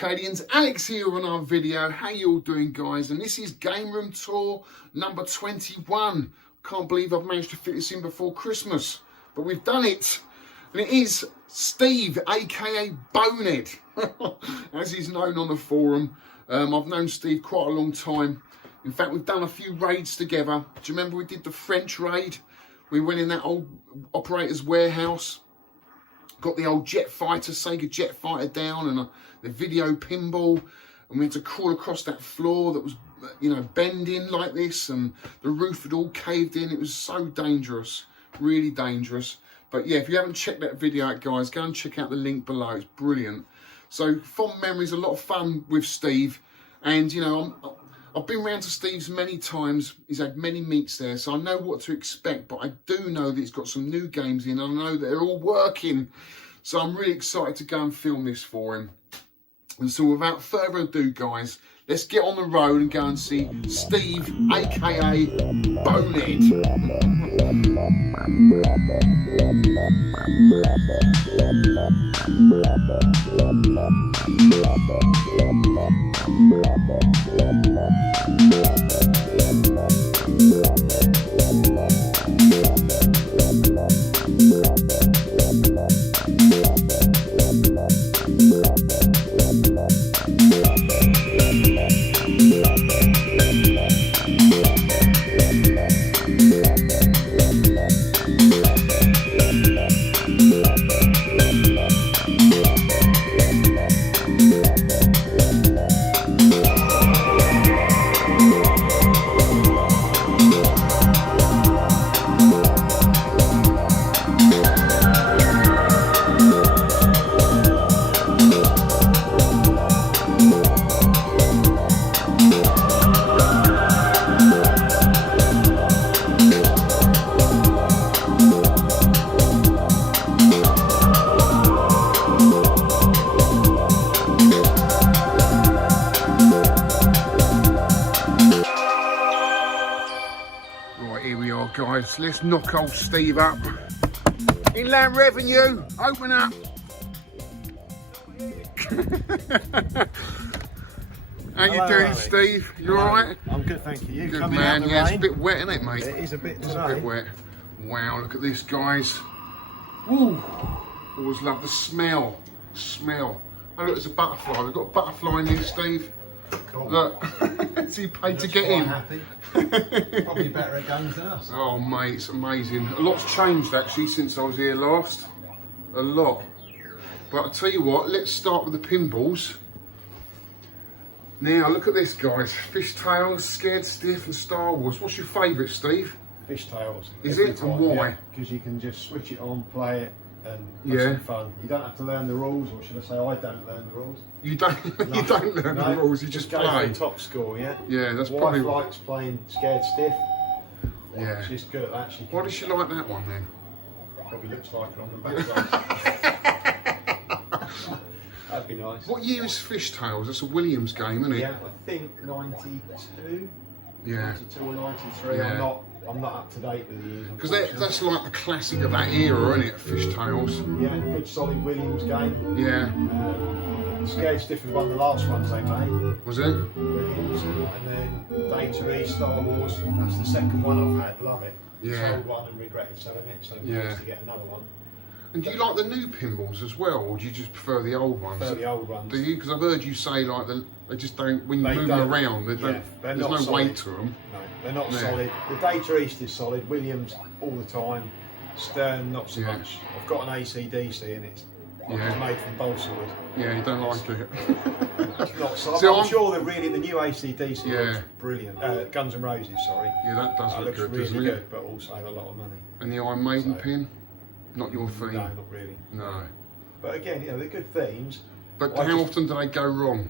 Arcadians, Alex here on our video. How you all doing, guys? And this is Game Room Tour number 21. Can't believe I've managed to fit this in before Christmas, but we've done it. And it is Steve, aka Bonehead, as he's known on the forum. I've known Steve quite a long time. In fact, we've done a few raids together. Do you remember we did the French raid? We went in that old operator's warehouse, got the old jet fighter, Sega jet fighter down, and the video pinball, and we had to crawl across that floor that was, you know, bending like this, and the roof had all caved in. It was so dangerous, really dangerous. But yeah, if you haven't checked that video out, guys, go and check out the link below. It's brilliant. So fond memories, a lot of fun with Steve, and you know, I've been round to Steve's many times. He's had many meets there, so I know what to expect, but I do know that he's got some new games in, and I know that they're all working. So I'm really excited to go and film this for him. And so without further ado, guys, let's get on the road and go and see Steve, aka Bonehead. Guys, let's knock old Steve up. Inland Revenue, open up. How you doing, Alex? Steve? You alright? I'm good, thank you. Good man. Yeah, it's a bit wet, isn't it, mate? It is a bit today. It's a bit wet. Wow, look at this, guys. Woo! Always love the smell. Smell. Oh, look, there's a butterfly. We've got a butterfly in here, Steve. Cool. Look, so you paid to get in. Happy. Probably better at games than us. Oh mate, it's amazing. A lot's changed actually since I was here last. A lot. But I'll tell you what, let's start with the pinballs. Now look at this, guys. Fishtails, Scared Stiff and Star Wars. What's your favourite, Steve? Fishtails. Is it? And why? Because you can just switch it on, play it, and have some fun. You don't have to learn the rules, or should I say I don't learn the rules. You don't no. You don't learn the rules, you just play. Go for the top score, yeah? Yeah, that's Wife probably... likes playing Scared Stiff. Yeah. She's good at that. Why does she like that one then? Probably looks like her on the backside. That'd be nice. What year is Fishtails? That's a Williams game, isn't it? Yeah, I think 92. Yeah. 92 or 93. Yeah. I'm not up to date with the years. Because that's like the classic of that era, isn't it? Fishtails. Yeah, good solid Williams game. Yeah. Scared Stiff was one of the last ones they made. Was it? Williams. And then Data East, Star Wars. That's the second one I've had. Love it. Yeah. Sold one and regretted selling it, so nice to get another one. And do you like the new pinballs as well, or do you just prefer the old ones? Prefer the old ones. Do you? Because I've heard you say like they just don't, when you move them around, there's no weight to them. No, they're not solid. The Data East is solid. Williams all the time. Stern not so much. I've got an ACDC and it's made from balsa wood. Yeah, you don't like it. It's not solid. So I'm sure they're really the new ACDC. Looks brilliant. Guns N' Roses, sorry. Yeah, that does look good, really doesn't good, it? but also a lot of money. And the Iron Maiden pin? Not your theme? No, not really. No. But again, you know, they're good themes. But how often do they go wrong?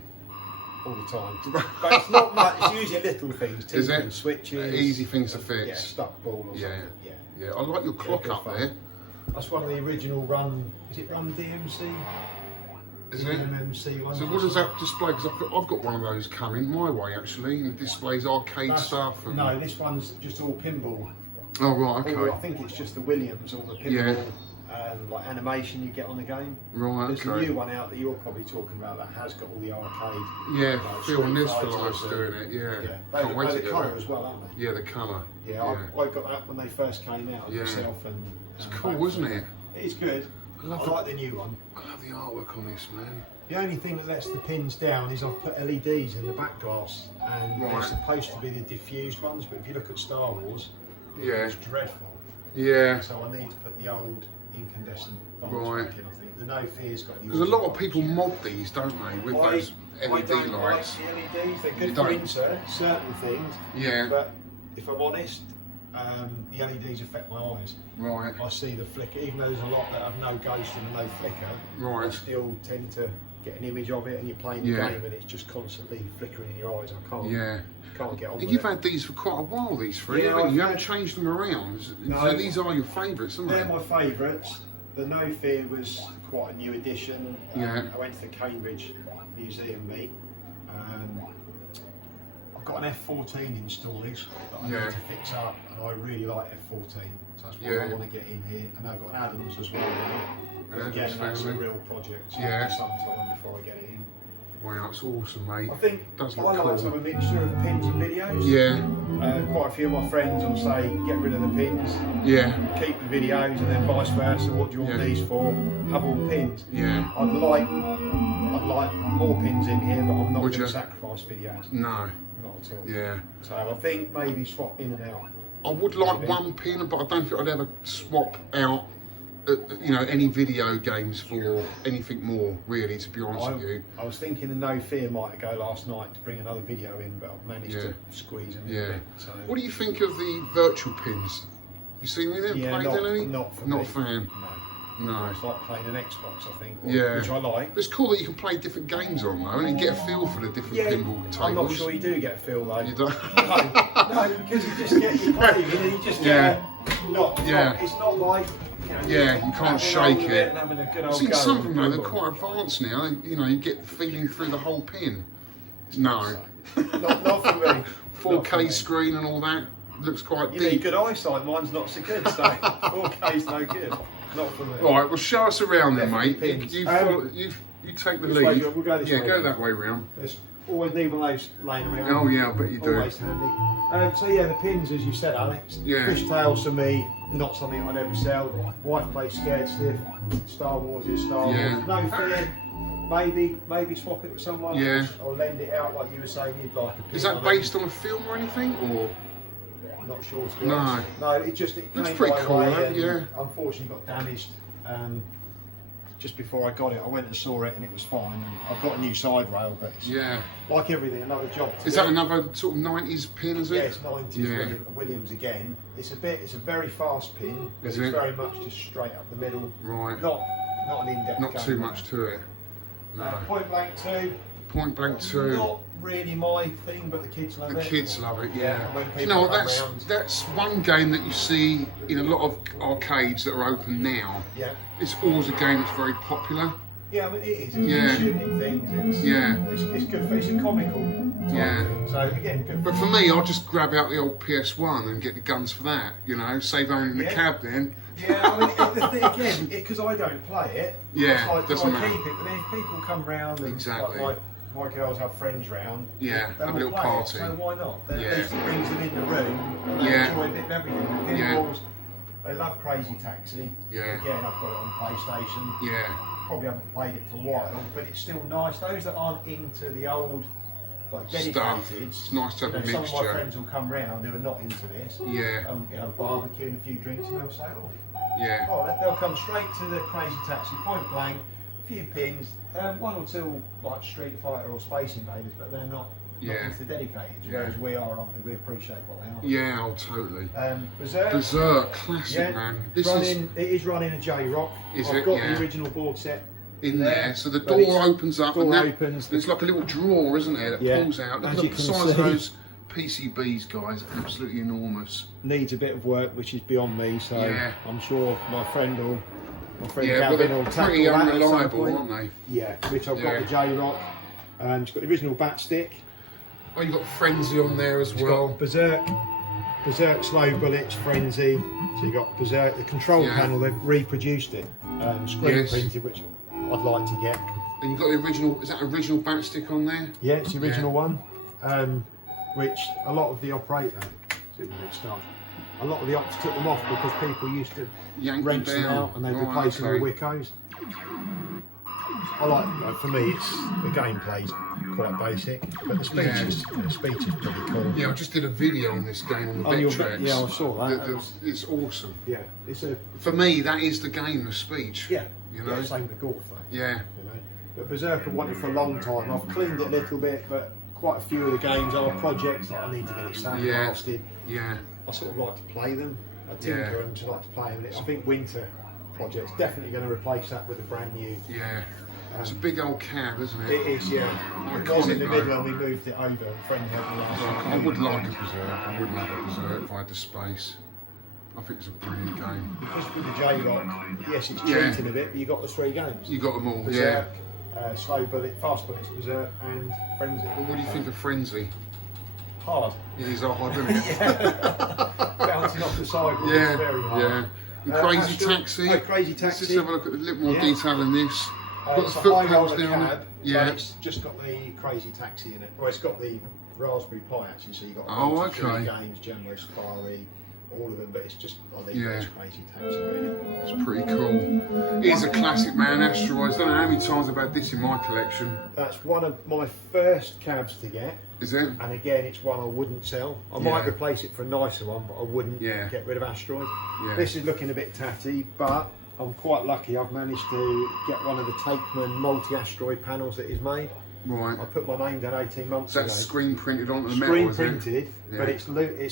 All the time. But it's not much, it's usually little things. Is it? Switches. Easy things to fix. Yeah, stuck ball or something. Yeah, I like your clock up there. That's one of the original Run, is it Run DMC? Is it? MMC one. So what does that display? Because I've got one of those coming my way actually, and it displays arcade stuff. And... No, this one's just all pinball. Oh right, okay. I think it's just the Williams or the pinball like animation you get on the game. Right, There's okay. a new one out that you're probably talking about that has got all the arcade. Yeah, Phil and this for Street life's Fighters doing it, yeah. They Can't wait to the get colour that. as well, aren't they? Yeah, the colour. Yeah, I got that when they first came out myself. And it's cool, isn't it? It's good. I like the new one. I love the artwork on this, man. The only thing that lets the pins down is I've put LEDs in the back glass, and they're supposed to be the diffused ones, but if you look at Star Wars, it's dreadful. Yeah. So I need to put the old incandescent bulbs back in, I think. The No Fear's got the... Because a lot of people mod these, don't they, with those LED I don't lights. like the LEDs, they're good for insert certain things. Yeah. But if I'm honest, the LEDs affect my eyes. Right. I see the flicker, even though there's a lot that have no ghost and no flicker. Right. I still tend to get an image of it, and you're playing the game, and it's just constantly flickering in your eyes. I can't. Yeah. Can't get on with You've it. had these for quite a while, these three, Yeah, haven't you? You haven't changed them around. So these are your favourites, aren't They're they? my favourites. The No Fear was quite a new addition. I went to the Cambridge Museum meet. I've got an F14 installed that I need to fix up, and I really like F14. So that's why I want to get in here. And I've got an Adams as well now. But again, that's a real project. So sometime before I get it in. Wow, it's awesome, mate. I think I like to have a mixture of pins and videos. Yeah. Quite a few of my friends will say, get rid of the pins. Yeah. Keep the videos, and then vice versa. What do you want these for? Have all pins. Yeah. I'd like more pins in here, but I'm not going to sacrifice videos. No. Not at all. Yeah. So I think maybe swap in and out. I would like one pin, but I don't think I'd ever swap out, you know, any video games for anything more, really, to be honest with you. I was thinking the No Fear might go last night to bring another video in, but I've managed to squeeze them in a bit. So. What do you think of the virtual pins? You seen any of them? Played any? Not for Not me. a fan. No. It's like playing an Xbox, I think, which I like. It's cool that you can play different games on though, and you get a feel for the different pinball tables. I'm not sure you do get a feel though. You don't? No, because you just get your playing and you just get it's not like you can't shake it. See, some of them though, they're quite advanced now. You know, you get the feeling through the whole pin. No. not for me. 4K screen and all that. Looks quite deep. You need good eyesight, mine's not so good, so 4K's no good. Not for me. Right, well show us around then, mate. You take the lead. We'll go this way. Go that way round. There's always need one of those laying around. Oh yeah, I bet you do. Always handy. So yeah, the pins, as you said, Alex. Fishtails for me, not something I'd ever sell. Wife plays Scared Stiff. Star Wars is Star Wars. No Fear. Maybe swap it with someone. Or lend it out like you were saying you'd like a pin. Is that based on a film or anything, or? I'm not sure to be honest. No, it came pretty my cool, way and unfortunately got damaged just before I got it. I went and saw it and it was fine. And I've got a new side rail, but it's like everything, another job. Is that another sort of 90s pin, is it? Yeah, it's 90s Williams again. It's a very fast pin, but it's very much just straight up the middle. Right. Not an in-depth Not too much to it. No. Point Blank 2. Point Blank 2. Not really my thing, but the kids love it. The kids love it, yeah. You know, that's one game that you see in a lot of arcades that are open now. Yeah. It's always a game that's very popular. Yeah, I mean, it is. It's shooting things. It's good for. It's a comical type thing. So again, good. But for me, I'll just grab out the old PS1 and get the guns for that. You know, save owning the cab then. Yeah, I mean, the thing again, because I don't play it. Yeah, it's like, doesn't do I matter. keep it? But then if people come round and like my girls have friends round, have a little party. So why not? At least it brings them in the room and they enjoy a bit of everything. The pinballs, they love Crazy Taxi. Yeah. Again, I've got it on PlayStation. Yeah. Probably haven't played it for a while, but it's still nice. Those that aren't into the old, like dedicated, stuff. It's nice to have a mixture. Some of my friends will come round who are not into this. Yeah. You know, barbecue and a few drinks, and they'll say, oh. Yeah. Oh, they'll come straight to the Crazy Taxi, Point Blank, a few pins, one or two like Street Fighter or Space Invaders, but they're not into dedicated, whereas we are, aren't we? We appreciate what they are. Yeah, oh, totally. Berserk, classic, man. It is running a J-Rock. I've got the original board set in there. So the door opens up, and opens. It's like a little drawer, isn't it? That pulls out. Look at the size of those PCBs, guys. Absolutely enormous. Needs a bit of work, which is beyond me. So I'm sure my friend Gavin will tackle pretty that unreliable, aren't they? Yeah, which I've got the J-Rock. It's got the original bat stick. Oh, you've got Frenzy on there as well. Got Berserk, Berserk, Slow Bullets, Frenzy. So you got Berserk, the control panel, they've reproduced it. Screen printed, which I'd like to get. And you've got the original, is that original backstick on there? Yeah, it's the original one. Which a lot of the operator, a lot of the ops took them off because people used to wrench them out and they'd replace them with Wiccos. I like, for me, the gameplay's quite basic, but the speech is pretty cool. Yeah, I just did a video on this game on the Vectrex. Yeah, I saw that. It's awesome. Yeah, for me, that is the game, the speech. Yeah, you know, same with Golf though. Yeah. You know, but Berserker wanted for a long time. I've cleaned it a little bit, but quite a few of the games are projects that I need to get it sandblasted. Yeah. I sort of like to play them. I tinker and just like to play them. I think Winter project's definitely going to replace that with a brand new. Yeah. It's a big old cab, isn't it? It is, yeah. It was in the middle and we moved it over. A friend helped me last I would like a Berserk. I would like a Berserk if I had the space. I think it's a brilliant game. Because with the J-Lock, yes, it's cheating a bit, but you got the 3 games. You got them all, Berserk, Slow Bullet, Fast Bullets, Berserk, and Frenzy. Well, what do you think of Frenzy? Hard. It is hard, isn't it? Bouncing off the sidewalk is very hard. Yeah. And Crazy Taxi. Oh, Crazy Taxi. Let's have a look at a little more detail in this. Got the foot pedals down cab, but it's just got the Crazy Taxi in it. Well, it's got the Raspberry Pi actually, so you've got games, General Safari, all of them, but it's just, I think it's Crazy Taxi really. It's pretty cool. It is a classic, man. Asteroids. I don't know how many times I've had this in my collection. That's one of my first cabs to get. Is it? And again, it's one I wouldn't sell. I might replace it for a nicer one, but I wouldn't get rid of Asteroid. Yeah. This is looking a bit tatty, but I'm quite lucky. I've managed to get one of the Takeman multi-asteroid panels that is made. Right. I put my name down 18 months ago. That's screen printed onto the metal, Screen printed, but it's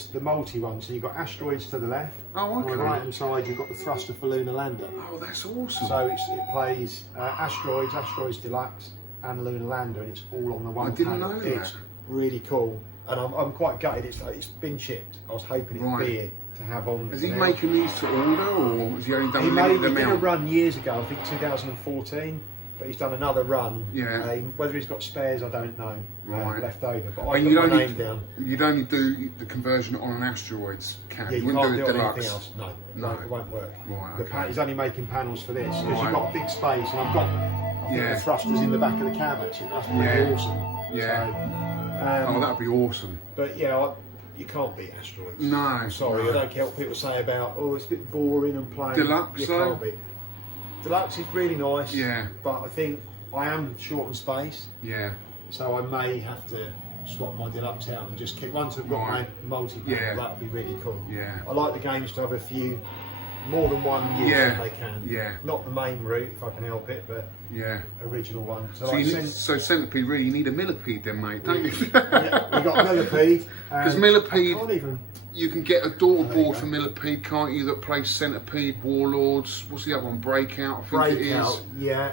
the multi one. So you've got asteroids to the left. Oh, okay. On the right hand side, you've got the thruster for Lunar Lander. Oh, that's awesome. So it plays Asteroids Deluxe, and Lunar Lander, and it's all on the one. I didn't panel. know It's really cool, and I'm quite gutted. It's been shipped. I was hoping it'd be here to have on. Is he making these to order, or has he only done He them did out? a run years ago, I think 2014. But he's done another run. Yeah. Whether he's got spares, I don't know. Right. Left over, but I And put my name down. You'd only do the conversion on an Asteroids cab. Yeah, you wouldn't can't do do a deluxe. anything else. No, it won't work. Right. Okay. He's only making panels for this because you've got big space, and I've got the thrusters in the back of the cab. Actually, that's pretty awesome. Yeah. So, oh, that'd be awesome. But yeah, you can't beat Asteroids. No. I'm sorry, I don't care what people say about. Oh, it's a bit boring and plain. Deluxe, can't beat. Deluxe is really nice. Yeah. But I think I am short on space. Yeah. So I may have to swap my Deluxe out and just keep. Once I've got my multi-panel, that'd be really cool. Yeah. I like the games to have a few, more than one use if they can. Yeah. Not the main route if I can help it, but original one. So Centipede, really, you need a millipede then, mate, don't you? Yeah, we got Millipede. Because Millipede, I can't even. You can get a daughter board for Millipede, can't you? That plays Centipede, Warlords. What's the other one? Breakout. I think it is. Yeah.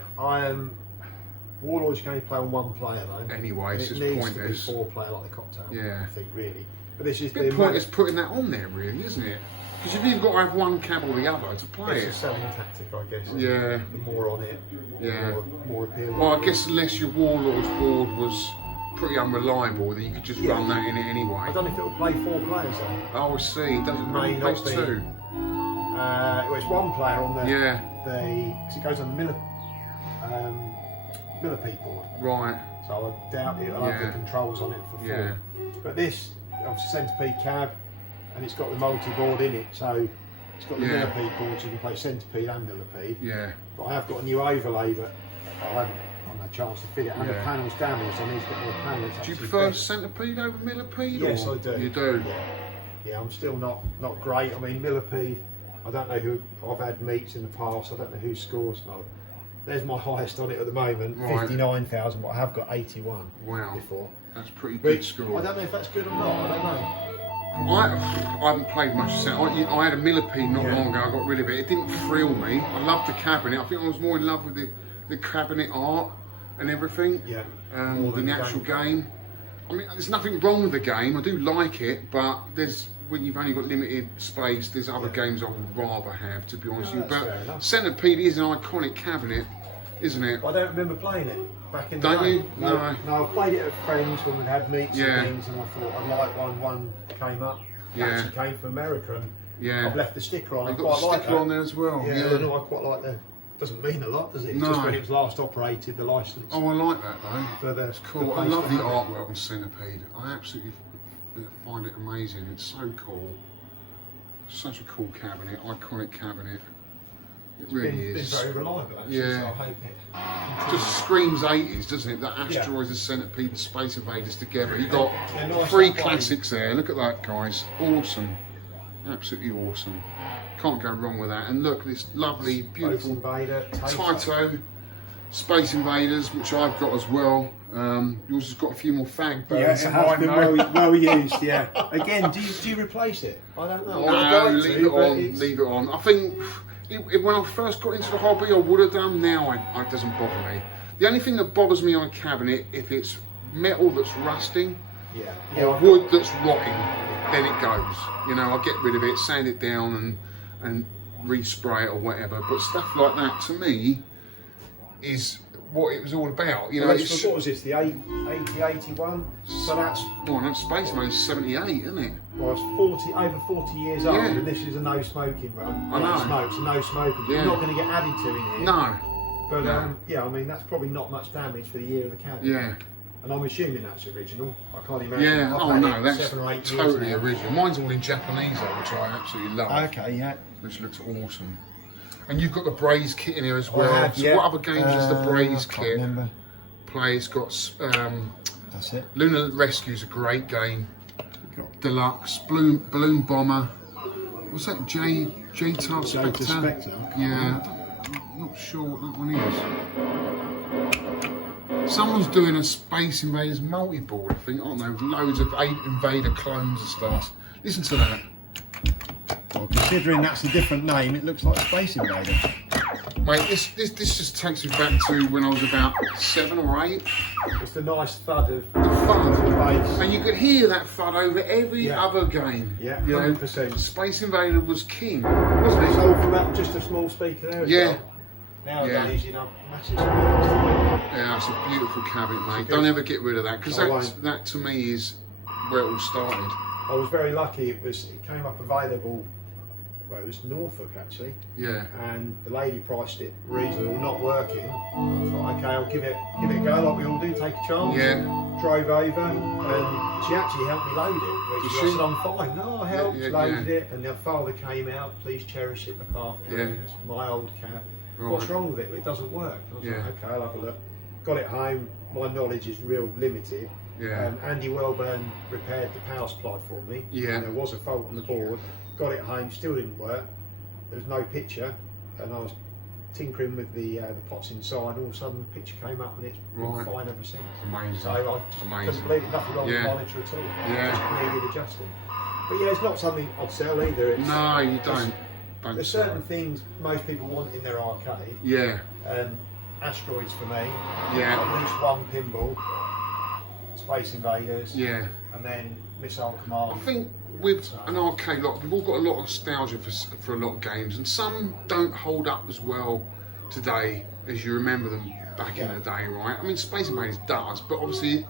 Warlords you can only play on one player though. Anyway, it's just needs pointless. to be 4 player like the Cocktail. Yeah. I think really. But this is the pointless putting that on there, really, isn't it? Because you've either got to have one cab or the other to play It's a selling tactic, I guess. Yeah. The more on it, the more appealing. Well, I guess unless your Warlords board was pretty unreliable, then you could just run that in it anyway. I don't know if it'll play 4 players though. Oh, I see. It doesn't really play 2. Well, it's 1 player on the because it goes on the Millipede board. Right. So I doubt it'll have the controls on it for 4. Yeah. But this obviously Centipede cab, and it's got the multi-board in it, so it's got the Millipede board, so you can play Centipede and Millipede. Yeah. But I have got a new overlay, but I haven't had a chance to fit it, and the panel's damaged, so I need to get more panels. Do you prefer Centipede over Millipede? Yes, I do. You do? Yeah, I'm still not great. I mean, Millipede, I don't know who, I've had meets in the past, I don't know who scores. No. There's my highest on it at the moment, 59,000, but I have got 81 before. That's pretty good score. I don't know if that's good or not, I don't know. I haven't played much Centipede. I had a Millipede not long ago, I got rid of it. It didn't thrill me. I loved the cabinet. I think I was more in love with the cabinet art and everything than the actual game. I mean, there's nothing wrong with the game. I do like it, but when you've only got limited space, there's other games I would rather have, to be honest with you. But Centipede is an iconic cabinet, isn't it? I don't remember playing it back in the day. Don't you? No. No, I've played it at friends when we've had meets and things, and I thought I'd like one came up. actually came from America, and I've left the sticker on. You've got the sticker on there as well. Yeah, I quite like the. Doesn't mean a lot, does it? No. Just when it was last operated, the licence. Oh, I like that though. That's cool. I love the artwork on Centipede. I absolutely find it amazing. It's so cool. Such a cool cabinet, iconic cabinet. It really is. It's very reliable, actually. So I hope it just screams 80s, doesn't it? The Asteroids, the Centipede, and Space Invaders together. You've got three classics there. Look at that, guys. Awesome. Absolutely awesome. Can't go wrong with that. And look, this lovely, beautiful Taito Space Invaders, which I've got as well. Yours has got a few more fag burns. Yeah, it has been well used. Yeah. Again, do you replace it? I don't know. No, leave it on. Leave it on. I think when I first got into the hobby, I would have done. Now it doesn't bother me. The only thing that bothers me on a cabinet, if it's metal that's rusting, or wood that's rotting, then it goes. You know, I get rid of it, sand it down, and respray it or whatever. But stuff like that, to me, is what it was all about. You know, what was this? The 81. So that's Space Invaders 78, isn't it? Well, it's over 40 years old, and this is a no smoking run. I know. Smokes, no smoking. You're not going to get added to in here. No. But I mean, that's probably not much damage for the year of the cabinet. Yeah. And I'm assuming that's original. I can't imagine. Yeah. Oh no, that's 7 or 8 totally original. Mine's all in Japanese though, which I absolutely love. Okay. Yeah. Which looks awesome. And you've got the Braze kit in here as well. So what other games does the Braze kit play? It's got that's it. Lunar Rescue's a great game. Deluxe, Balloon Bomber. What's that? J-Tar Spectre? Yeah. I'm not sure what that one is. Someone's doing a Space Invaders multi-board, I think, aren't they? With loads of 8 Invader clones and stuff. Listen to that. Well, considering that's a different name, it looks like Space Invader. Mate, this just takes me back to when I was about 7 or 8. It's the nice thud of the thud. And you could hear that thud over every other game. Yeah, 100%. Space Invader was king, wasn't it? It's all from just a small speaker there as well. Nowadays, you know, massive speakers. Yeah, it's a beautiful cabinet, mate. Don't ever get rid of that, because that to me is where it all started. I was very lucky. It came up available. Well, it was Norfolk actually. Yeah. And the lady priced it reasonable, not working. I thought, okay, I'll give it a go like we all do, take a chance. Yeah. Drove over, and she actually helped me load it. Which I said, I'm fine. No, I helped, loaded it, and their father came out. Please cherish it, look after it. It's my old cab. Right. What's wrong with it? It doesn't work. I was like, okay, I'll have a look. Got it home. My knowledge is real limited. Yeah. Andy Wellburn repaired the power supply for me. Yeah. And there was a fault on the board. Got it home, still didn't work. There was no picture, and I was tinkering with the pots inside. All of a sudden, the picture came up, and it's been fine ever since. Amazing. So I just completely nothing wrong with the monitor at all. Yeah. Just needed adjusting. But yeah, it's not something I'd sell either. No, you don't. There's certain things most people want in their arcade. Yeah. Asteroids for me. Yeah. At least one pinball. Space Invaders. Yeah. And then Missile Command. I think with an arcade lot, we've all got a lot of nostalgia for a lot of games, and some don't hold up as well today as you remember them back in the day, right? I mean, Space Invaders does, but obviously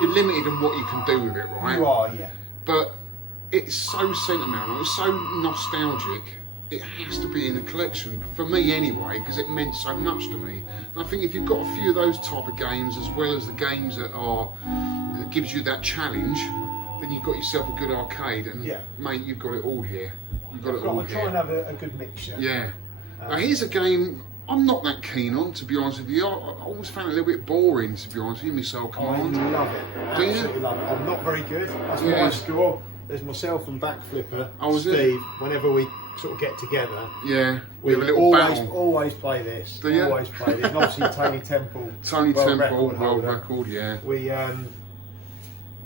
you're limited in what you can do with it, right? You are, yeah. But it's so sentimental, it's so nostalgic. It has to be in the collection, for me anyway, because it meant so much to me. And I think if you've got a few of those type of games, as well as the games that gives you that challenge, then you've got yourself a good arcade, and mate, you've got it all here. You've got it all here. I try and have a good mixture. Yeah. Now here's a game I'm not that keen on, to be honest with you. I always found it a little bit boring, to be honest with you, Missile Command. I love it. Absolutely love it. I'm not very good. That's my score. There's myself and Backflipper, Steve. Whenever we sort of get together, we have a little battle. Always play this. Do you? Always play this. And obviously Tony Temple, world record, yeah. We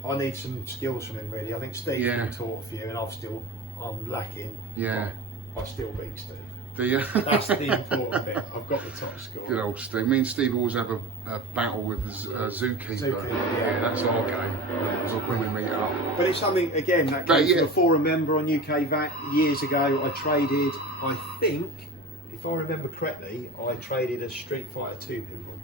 I need some skills from him really. I think Steve's been taught a few, and I'm lacking. Yeah. I still beat Steve. Do you? That's the important bit. I've got the top score. Good old Steve. Me and Steve always have a battle with Zookeeper. Yeah, that's our game. When we meet up. But it's something, again, that came from a forum member on UK VAT years ago. I traded, I think, if I remember correctly, I traded a Street Fighter 2 pinball.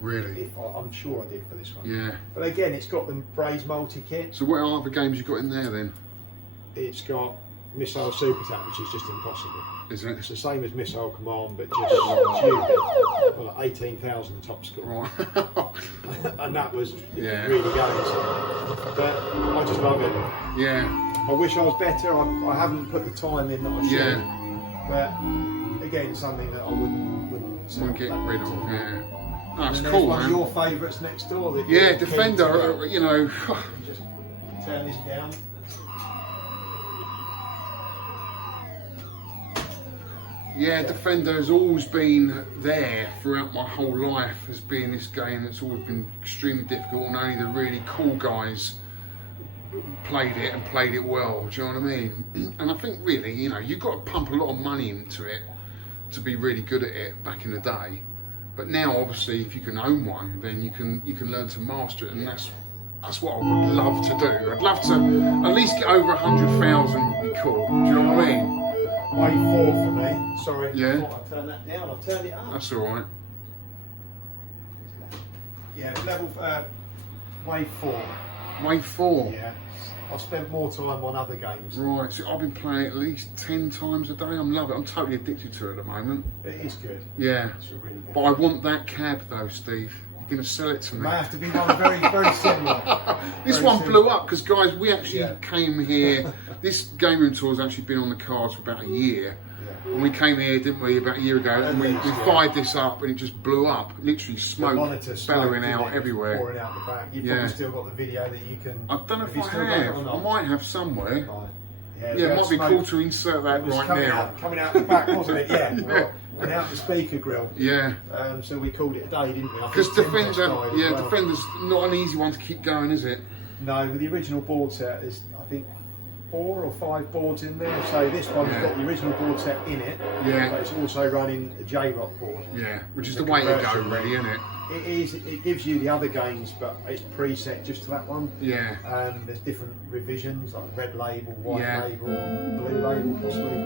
Really? I'm sure I did for this one. Yeah. But again, it's got the Braze multi-kit. So what other games you got in there then? it's got missile super attack, which is just impossible. Is it? It's the same as missile command, but just stupid. Well, like 18,000 top score. Right. And that was yeah. really going somewhere. But I just love it. Yeah. I wish I was better. I haven't put the time in that I should. Yeah. But again, something that I wouldn't get rid of. Yeah. That's and cool, one man. of your favourites next door. That yeah, Defender. You know. Just turn this down. Yeah, Defender has always been there throughout my whole life as being this game that's always been extremely difficult, and only the really cool guys played it and played it well. Do you know what I mean? And I think really, you know, you've got to pump a lot of money into it to be really good at it back in the day. But now, obviously, if you can own one, then you can learn to master it, and that's what I would love to do. I'd love to at least get over 100,000 would be cool. Do you know what I mean? Wave 4 for me. Sorry. Yeah. I thought I'd turn that down. I'll turn it up. That's all right. Yeah, level wave 4. Wave 4. Yeah. I've spent more time on other games. Right, so I've been playing it at least 10 times a day. I'm loving it. I'm totally addicted to it at the moment. It is good. Yeah. It's a really good But I want that cab though, Steve. You're going to sell it to me. It may have to be one very, very similar. This one blew up because, guys, we actually came here. This game room tour has actually been on the cards for about a year. Yeah. And we came here, didn't we, about a year ago, and we fired this up and it just blew up. Literally smoke bellowing out everywhere. Pouring out the back. You've probably still got the video that you can... I don't know if I have. I might have somewhere. Right. Yeah, it might be cool to insert that right now. Coming out the back, wasn't it? Yeah. Well, and out the speaker grill. Yeah. So we called it a day, didn't we? Because Defender's not an easy one to keep going, is it? No, with the original board set, there's I think 4 or 5 boards in there. So this one's got the original board set in it. Yeah. But it's also running a J-Rock board. Yeah, which is the way to go, really, isn't it? It is. It gives you the other games, but it's preset just to that one. Yeah. There's different revisions like red label, white label, blue label, possibly.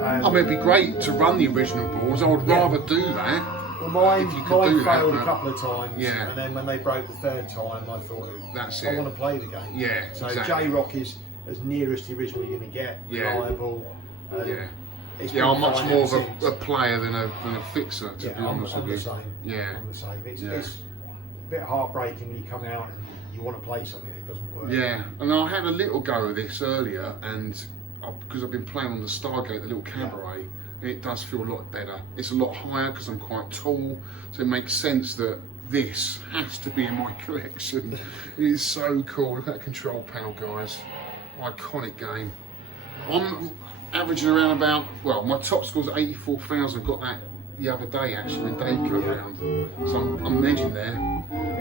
I mean, it'd be great to run the original boards. I would rather do that. Well, mine failed a couple of times, and then when they broke the 3rd time, I thought, I want to play the game. Yeah. So J-Rock is as near as the original you're going to get. Reliable. I'm much more of a player than a fixer, to be honest with you. I'm the same. It's a bit heartbreaking when you come out and you want to play something that doesn't work. Yeah, and I had a little go of this earlier, and because I've been playing on the Stargate, the little cabaret, and it does feel a lot better. It's a lot higher because I'm quite tall, so it makes sense that this has to be in my collection. It is so cool. Look at that control panel, guys. Iconic game. I'm averaging around about, well, my top score's 84,000. Got that the other day actually when Dave came around, so I'm edging there.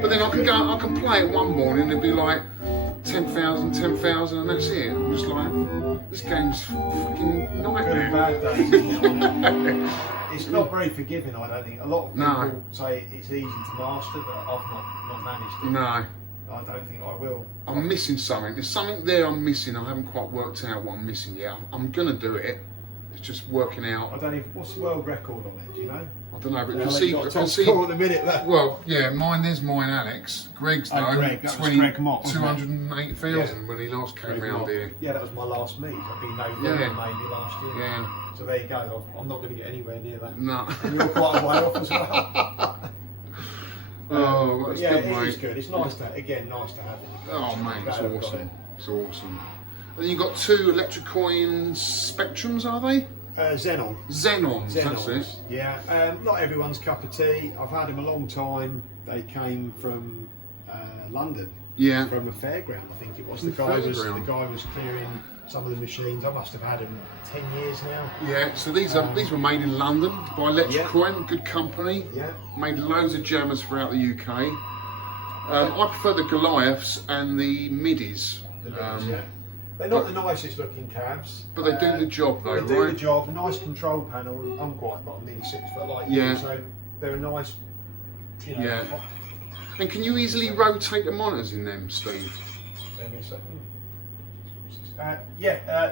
But then I can play it one morning and it'll be like 10,000, and that's it. I'm just like, this game's fucking nightmare. Good and bad days. It's not very forgiving, I don't think. A lot of people say it's easy to master, but I've not managed it. No. I don't think I will. I'm missing something. There's something there I'm missing. I haven't quite worked out what I'm missing yet. I'm gonna do it. It's just working out. I don't even. What's the world record on it? Do you know? I don't know, but you'll see. I'll see. At the minute, well, yeah, there's mine, Alex. Greg's though, Greg 208,000 when he last came round here. Yeah, that was my last meet. I've been November maybe last year. Yeah. So there you go. I'm not going to get anywhere near that. No. And you're quite a way off as well. Oh, that's good, mate. It is good. It's nice to have it. Oh, mate, it's awesome. It's awesome. And then you've got 2 electric coin Spectrums, are they? Xenons, that's it. Yeah, not everyone's cup of tea. I've had them a long time. They came from London. Yeah. From a fairground, I think it was. The guy was clearing some of the machines. I must have had them 10 years now. Yeah, so these were made in London by Electric Coin, good company. Yeah. Made loads of jammers throughout the UK. I prefer the Goliaths and the Midis. They're not the nicest looking cabs. But they do the job though, right? They do the job. Nice control panel. I'm quite about nearly 6 foot like you, so they're a nice, Yeah. And can you easily rotate the monitors in them, Steve? Let me a second.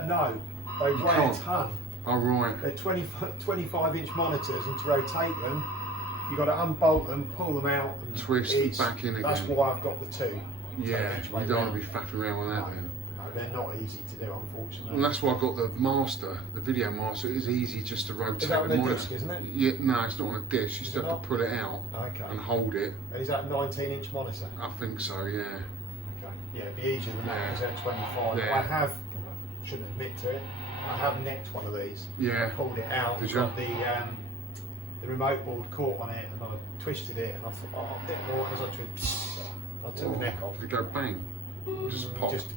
No. They weigh a ton. Oh, right. They're 25-inch monitors, and to rotate them, you've got to unbolt them, pull them out, and twist them back in again. That's why I've got the 2. Yeah, you don't want to be faffing around with that then. they're not easy to do, unfortunately. Well, that's why I got the master, the video master. It is easy just to rotate. Is that on the a monitor. disc, isn't it? Yeah, no, it's not on a disc. You just have not? to pull it out and hold it. And is that a 19-inch monitor? I think so, yeah. Okay. Yeah, it'd be easier than that because they're 25. Yeah. I have, shouldn't admit to it, I have necked one of these. Yeah. I pulled it out. Did Got the remote board caught on it, and I twisted it, and I thought, oh, a bit more. As I twisted, I took the neck off. Did it go bang? Just pop. Just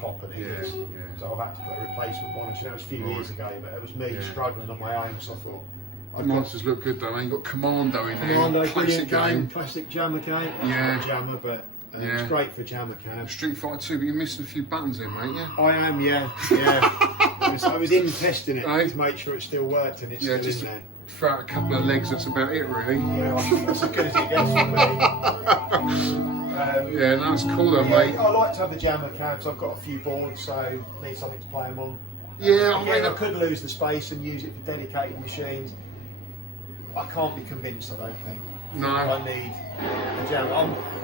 pop, and it is. Yeah. So I've had to put a replacement monitor. That was a few years ago, but it was me struggling on my own. So I thought. The monitors look good though. You've got Commando in there. Commando, Classic game. Classic jammer game. Yeah. Not jammer, but it's great for jammer cam. Street Fighter 2, but you're missing a few buttons in, mate. Yeah. I am, yeah. I was in testing it to make sure it still worked, and it's still just in there. Throw out a couple of legs. That's about it, really. Yeah, that's as good as it gets for me. Yeah, no, it's cool though, mate. I like to have the jammer cams. I've got a few boards, so need something to play them on. Yeah, I could lose the space and use it for dedicated machines. I can't be convinced, I don't think. No. I need a jammer.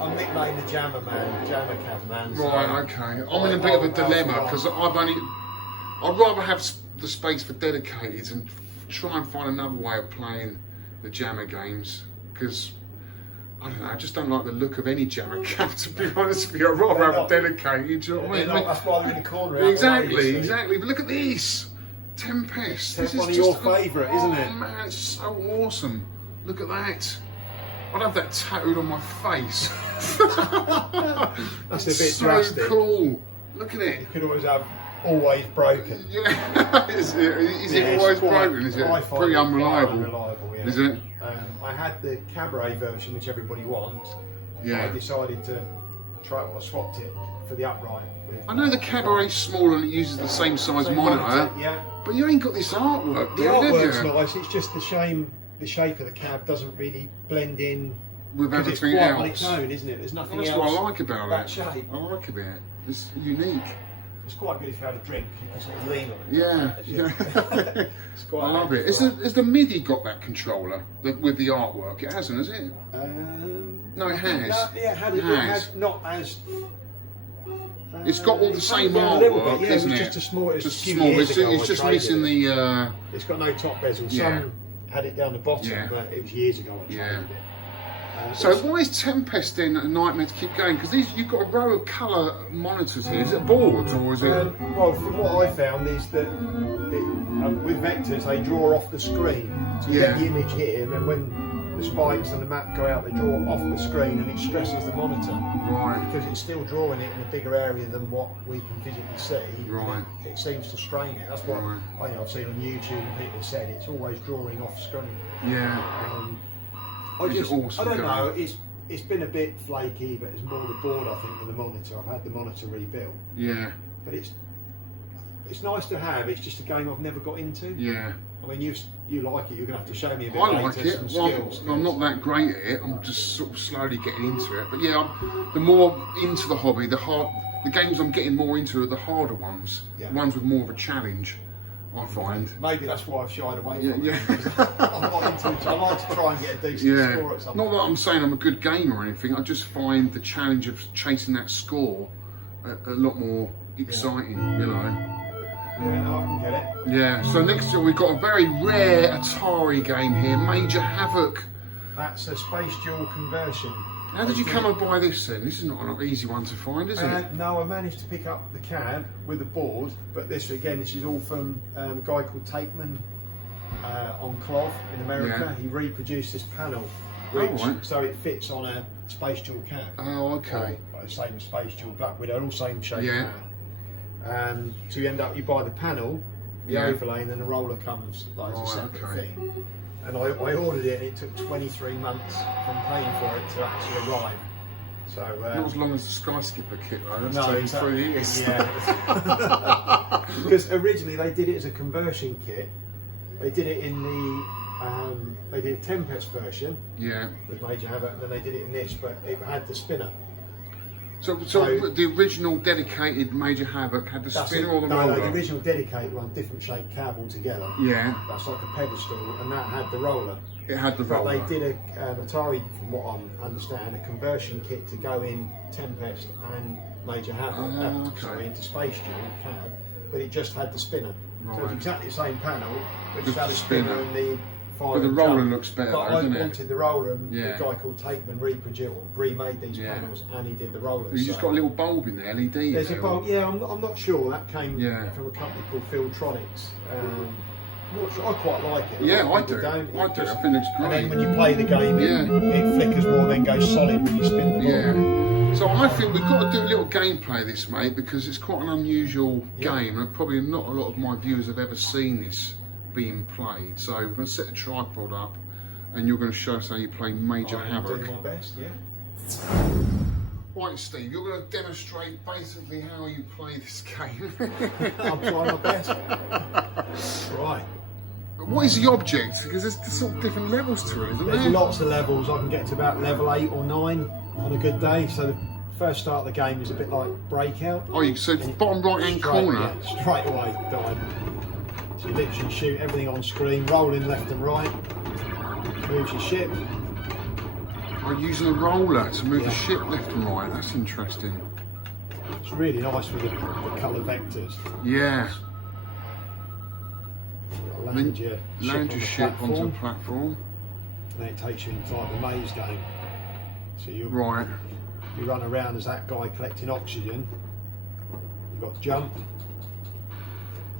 I'm nicknamed the Jammer Man, Jammer Cam Man. So Right, okay. I'm in a bit of a dilemma because I'd rather have the space for dedicated and try and find another way of playing the jammer games because I don't know, I just don't like the look of any jammer cam, to be honest with you. I'd rather have dedicated, do you know what I mean? That's why they're in the corner. Exactly. But look at this. Tempest. This one is of just your favourite, isn't it? Oh man, it's so awesome. Look at that. I'd have that tattooed on my face. That's a bit so drastic. Cool. Look at it. You could always have always broken. Yeah. Is it always broken? Is it pretty unreliable? Unreliable, yeah. Is it? I had the cabaret version, which everybody wants. Yeah. I decided to try it. I swapped it for the upright. I know the cabaret's small and it uses the same size monitor. Yeah. But you ain't got this artwork. The artwork's nice. It's just the shape of the cab doesn't really blend in with everything it's else. On its own, isn't it? There's nothing that's else. That's what I like about that it. Shape. I like it. It's unique. It's quite good if you had a drink. You can sort of lean on it. Yeah. I love it. Has the MIDI got that controller with the artwork? It hasn't, has it? No, it has. It has. Not as. It's got all the same artwork, yeah, isn't it? Just a small. It's just missing the. It's got no top bezel. Some had it down the bottom, but it was years ago. I tried it. So why is Tempest then a nightmare to keep going? Because you've got a row of colour monitors here. Is it boards or is it? Well, from what I found is that with vectors they draw off the screen. So you get the image here, and then when the spikes and the map go out, they draw off the screen, and it stresses the monitor. Right. Because it's still drawing it in a bigger area than what we can physically see. Right. It seems to strain it. That's what I've seen on YouTube, and people said it's always drawing off screen. Yeah. I don't know. It's been a bit flaky, but it's more the board I think than the monitor. I've had the monitor rebuilt. Yeah. But it's nice to have. It's just a game I've never got into. Yeah. I mean, you like it. You're gonna have to show me a bit. I like it. I'm not that great at it. I'm just sort of slowly getting into it. But yeah, the more into the hobby, the games I'm getting more into are the harder ones. Yeah. The ones with more of a challenge. I find. Maybe that's why I've shied away from it. I'm not into it. I like to try and get a decent score at something. Not that I'm saying I'm a good gamer or anything, I just find the challenge of chasing that score a lot more exciting, you know. Yeah, no, I can get it. Yeah, so next we've got a very rare Atari game here, Major Havoc. That's a Space Duel conversion. How did you come and buy this then? This is not an easy one to find, is it? No, I managed to pick up the cab with the board, but this is all from a guy called Takeman on Cloth in America. Yeah. He reproduced this panel, so it fits on a Space Duel cab. Oh, okay. Same as Space Duel Black Widow, all same shape cab. So you buy the panel, the overlay, and then the roller comes like as a separate thing. And I ordered it, and it took 23 months from paying for it to actually arrive. So not as long as the Skyskipper kit though. That's 3 years. Yeah. Because originally they did it as a conversion kit. They did it in the they did a Tempest version. Yeah. With Major Havoc, and then they did it in this, but it had the spinner. So the original dedicated Major Havoc had the spinner or the roller? No, the original dedicated one, different shaped cab altogether. Yeah. That's like a pedestal, and that had the roller. It had the roller. But they did Atari, from what I understand, a conversion kit to go in Tempest and Major Havoc, sorry, into Space Jam cab, but it just had the spinner. Right. So it's exactly the same panel, but just had a spinner and the But the roller looks better, but doesn't I wanted the roller, and yeah. a guy called Takeman remade these panels, and he did the rollers. You just got a little bulb in there, LED. There's a bulb, yeah. I'm not sure. That came from a company called Filtronics. I'm not sure. I quite like it. Yeah, I do. I think it's great. And then when you play the game, it flickers more, then goes solid when you spin the ball. Yeah. So I think we've got to do a little gameplay of this, mate, because it's quite an unusual game, and probably not a lot of my viewers have ever seen this being played. So we're going to set a tripod up and you're going to show us how you play Major Havoc. I'm doing my best, yeah. Right, Steve, you're going to demonstrate basically how you play this game. I'm trying my best. Right. But what is the object? Because there's sort of different levels to it, isn't there? There's lots of levels. I can get to about level 8 or 9 on a good day. So the first start of the game is a bit like Breakout. Oh, so bottom right hand corner? Yeah, straight away, dive. So you literally shoot everything on screen, rolling left and right, moves your ship. I'm using a roller to move the ship left and right, that's interesting. It's really nice with the colour vectors. Yeah. You land your ship onto the platform. And then it takes you into like the maze game. So you run around as that guy collecting oxygen. You've got to jump.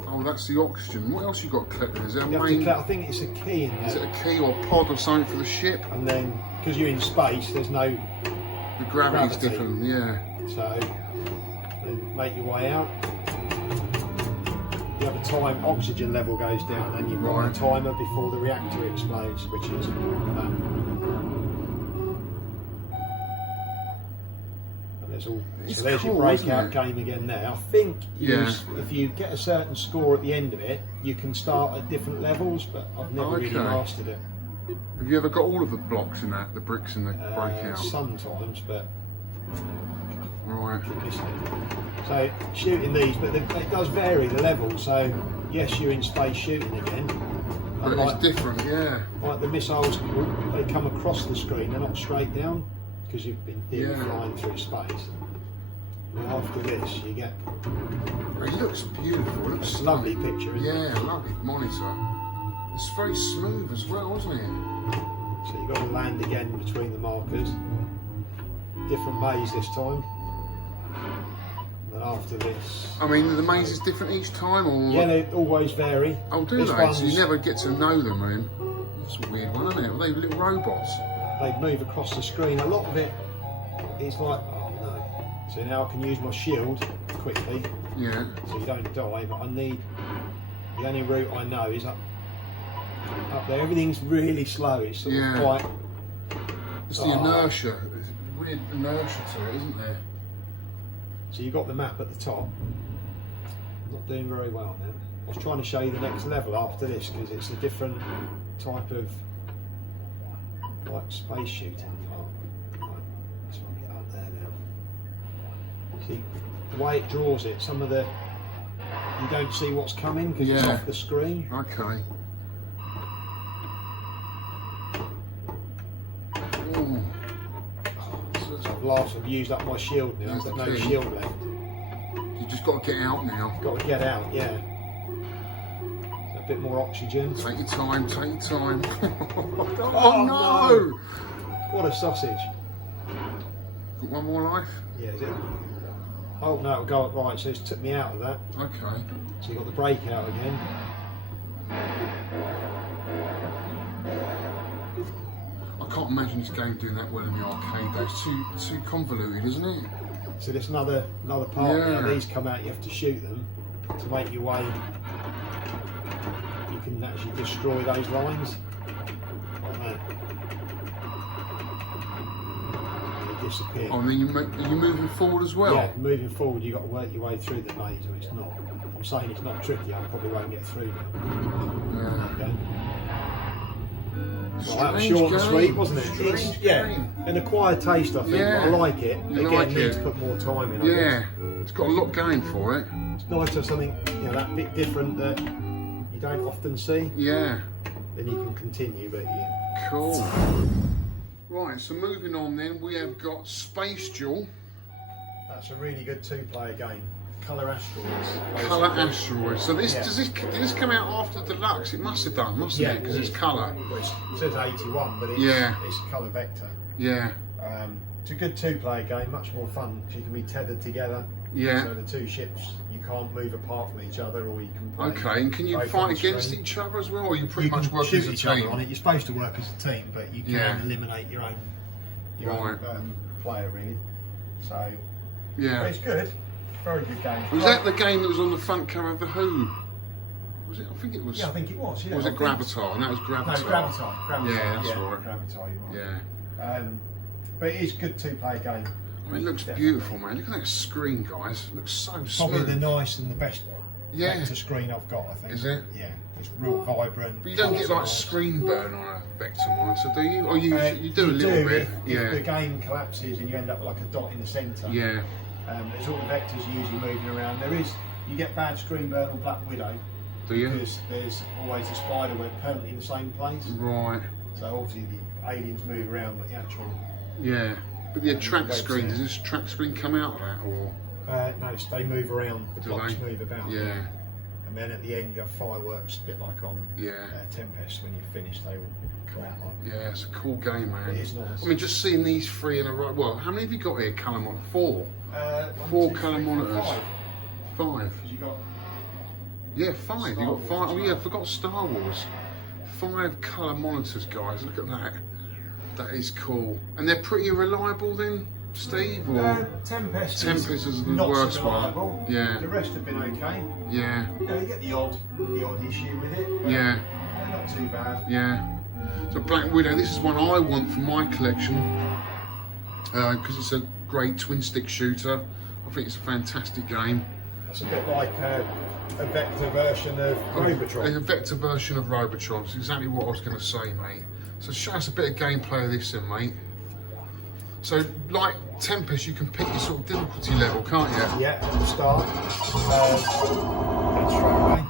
Oh, that's the oxygen. What else you got collected? Is there I think it's a key in there. Is it a key or a pod or something for the ship? And then, because you're in space, there's no the gravity's different, yeah. So, then make your way out. The other time, oxygen level goes down, and you've got a timer before the reactor explodes, which is so there's your Breakout game again there. I think if you get a certain score at the end of it, you can start at different levels, but I've never really mastered it. Have you ever got all of the blocks in that, the bricks in the Breakout? Sometimes, but keep missing it. So shooting these, but it does vary the level. So yes, you're in space shooting again. But it's different, yeah. Like the missiles, they come across the screen, they're not straight down, because you've been flying through space. And after this, you get. It looks beautiful. It looks a lovely picture, isn't it? Yeah, lovely monitor. It's very smooth as well, isn't it? So you've got to land again between the markers. Different maze this time. And then after this. I mean, the maze is different each time, or? Yeah, they always vary. Oh, do they? So you never get to know them, man. That's a weird one, isn't it? Are they little robots? They move across the screen. A lot of it is like, oh no. So now I can use my shield quickly. Yeah. So you don't die, but the only route I know is up there. Everything's really slow. It's sort of quite. It's the inertia. There's weird inertia to it, isn't there? So you've got the map at the top. I'm not doing very well now. I was trying to show you the next level after this because it's a different type of like space shooting part. Right, let's try and get up there now. See, the way it draws it, you don't see what's coming because it's off the screen. Okay. I've used up my shield now, I've got no shield left. You've just got to get out now. Got to get out, yeah. So a bit more oxygen. Take your time, take your time. Oh no! What a sausage. Got one more life? Yeah, is it? Oh no, it'll go up right, so it's took me out of that. Okay. So you've got the Breakout again. I can't imagine this game doing that well in the arcade though. It's too convoluted, isn't it? So there's another part there. These come out, you have to shoot them to make your way. You can actually destroy those lines. Like that. They disappear. Oh, and then are you moving forward as well? Yeah, moving forward you've got to work your way through the maze, or it's not. I'm saying it's not tricky, I probably won't get through now. Yeah. Okay. Well, that was short and sweet, wasn't it? Strange Yeah, game. and a quiet taste, I think. Yeah. I like it. You Again, like needs it. to put more time in. I Yeah, guess. it's got a lot going for it. It's nice to have something, you know, that bit different that you don't often see. Yeah. Then you can continue, but yeah. Cool. Right, so moving on then, we have got Space Duel. That's a really good two-player game. Colour Asteroids. Colour Asteroids. So this, Yeah. did this come out after Deluxe? It must have done, mustn't it? Because it's colour. Well, it says 81, but it's, Yeah. it's colour vector. Yeah. It's a good two-player game, much more fun because you can be tethered together. Yeah. So the two ships, you can't move apart from each other, or you can play. Okay, and can you both fight on the against screen. each other as well, or you pretty You much can work shoot as a each other team? on it. You're supposed to work as a team, but you can Yeah. eliminate your own Right. player really. So but Yeah. it's good. Very good game. Was that the game that was on the front cover of the Who? Was it? I think it was. Yeah, I think it was. Yeah. Or was it I think- Gravatar? And that was No, Gravatar. Gravatar. Yeah, that's right. Gravatar, you're right. Yeah. But it is a good two-player game. I mean, it looks Definitely. beautiful, man. Look at that screen, guys. It looks so Probably the smooth. nice and the best Yeah. vector screen I've got, I think. Is it? Yeah. It's real vibrant. But you don't get like colours. screen burn on a vector monitor, do you? Or you do a you little bit. if the Yeah. game collapses and you end up with like a dot in the centre. Yeah. There's all the vectors usually moving around. You get bad screen burn on Black Widow Do you? because there's always a spider web permanently in the same place. Right. So obviously the aliens move around, but the actual Yeah. But the track Web screen, set. does this track screen come out of that, or? no, they move around. The Do blocks they? move about. Yeah. And then at the end you have fireworks, a bit like on Yeah. Tempest. When you finish, they all come out like. Yeah, it's a cool game, man. It is nice. I mean, just seeing these three in a row. Well, how many have you got here? Colour monitor? 4. 1, Four 2, colour 3, 4, monitors. 5. 5. 'Cause you got Yeah, 5. You Star got Wars 5. as Oh well. yeah, I forgot Star Wars. 5 colour monitors, guys. Look at that. That is cool. And they're pretty reliable then, Steve? Or Tempest. Tempest is the not worst so one. reliable. Yeah. The rest have been okay. Yeah. You know, you get the odd issue with it. But Yeah. they're not too bad. Yeah. So Black Widow, this is one I want for my collection because it's a great twin stick shooter. I think it's a fantastic game. It's a bit like a vector version of Robotron. A vector version of Robotron. It's exactly what I was going to say, mate. So show us a bit of gameplay of this then, mate. So, like Tempest, you can pick your sort of difficulty level, can't you? Yeah, at the start. That's straight away.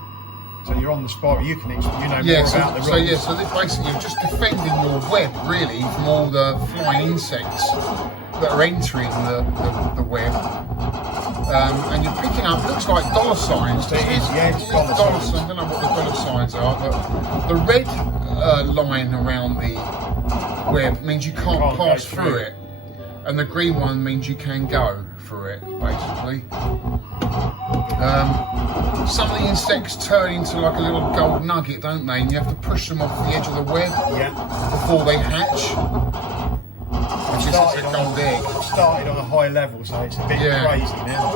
So you're on the spot. You know Yeah, more so, about the so rules. yeah, so this basically you're just defending your web really from all the flying insects that are entering the web. And you're picking up, looks like dollar signs. It is, yeah, it's dollar signs. I don't know what the dollar signs are, but the red line around the web means you can't Can't pass go through through. it. And the green one means you can go through it, basically. Some of the insects turn into like a little gold nugget, don't they? And you have to push them off the edge of the web Yeah. before they hatch. Which is a gold egg. Started on a high level, so it's a bit Yeah. crazy now.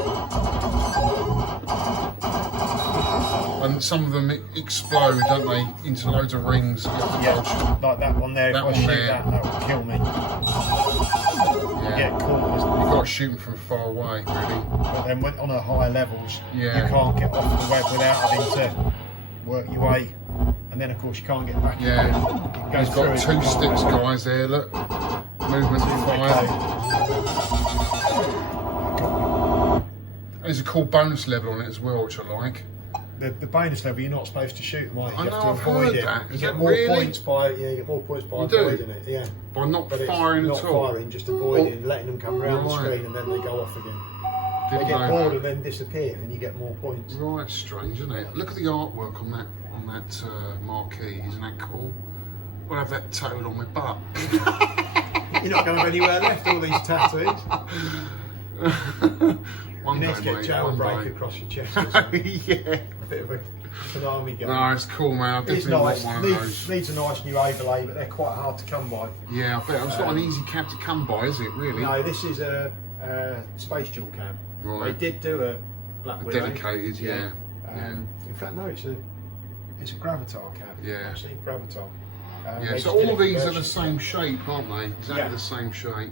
And some of them explode, don't they, into loads of rings. You have to dodge. Yeah, like that one there. That If one I shoot there. that will kill me. Yeah. Get caught, You've got to shoot them from far away, really. but then when on the higher levels, Yeah. you can't get off the web without having to work your way. And then, of course, you can't get back. Yeah. It goes He's got through 2 it. sticks, guys, there, look. Movement to fire. And there's a cool bonus level on it as well, which I like. The bonus level, you're not supposed to shoot them, are you? I You know, have to I've avoid heard it. that. You Is get that more really? points by you get more points by You do? avoiding it. Yeah. By not But it's firing not at all. firing, just avoiding, letting them come around the Right. screen, and then they go off again. They Didn't get know bored that. and then disappear, and you get more points. Right, strange, isn't it? Look at the artwork on that marquee. Isn't that cool? I'll have that tattooed on my butt. You're not going to have anywhere left. All these tattoos. One You day, need to get mate, jailbreak one day. across your chest. Or something. Yeah. A bit of a Konami gun. No, it's cool, man. I It's definitely nice. want one of those. Needs a nice new overlay, but they're quite hard to come by. Yeah, I bet. It's not an easy cab to come by, is it, really? No, this is a Space Duel cam. Right. They did do a Black Widow. Dedicated, yeah. In fact, no, it's a Gravatar cab. Yeah. Actually, Gravatar. Yeah, They so just did all a these are version. the same shape, aren't they? Exactly Yeah. the same shape.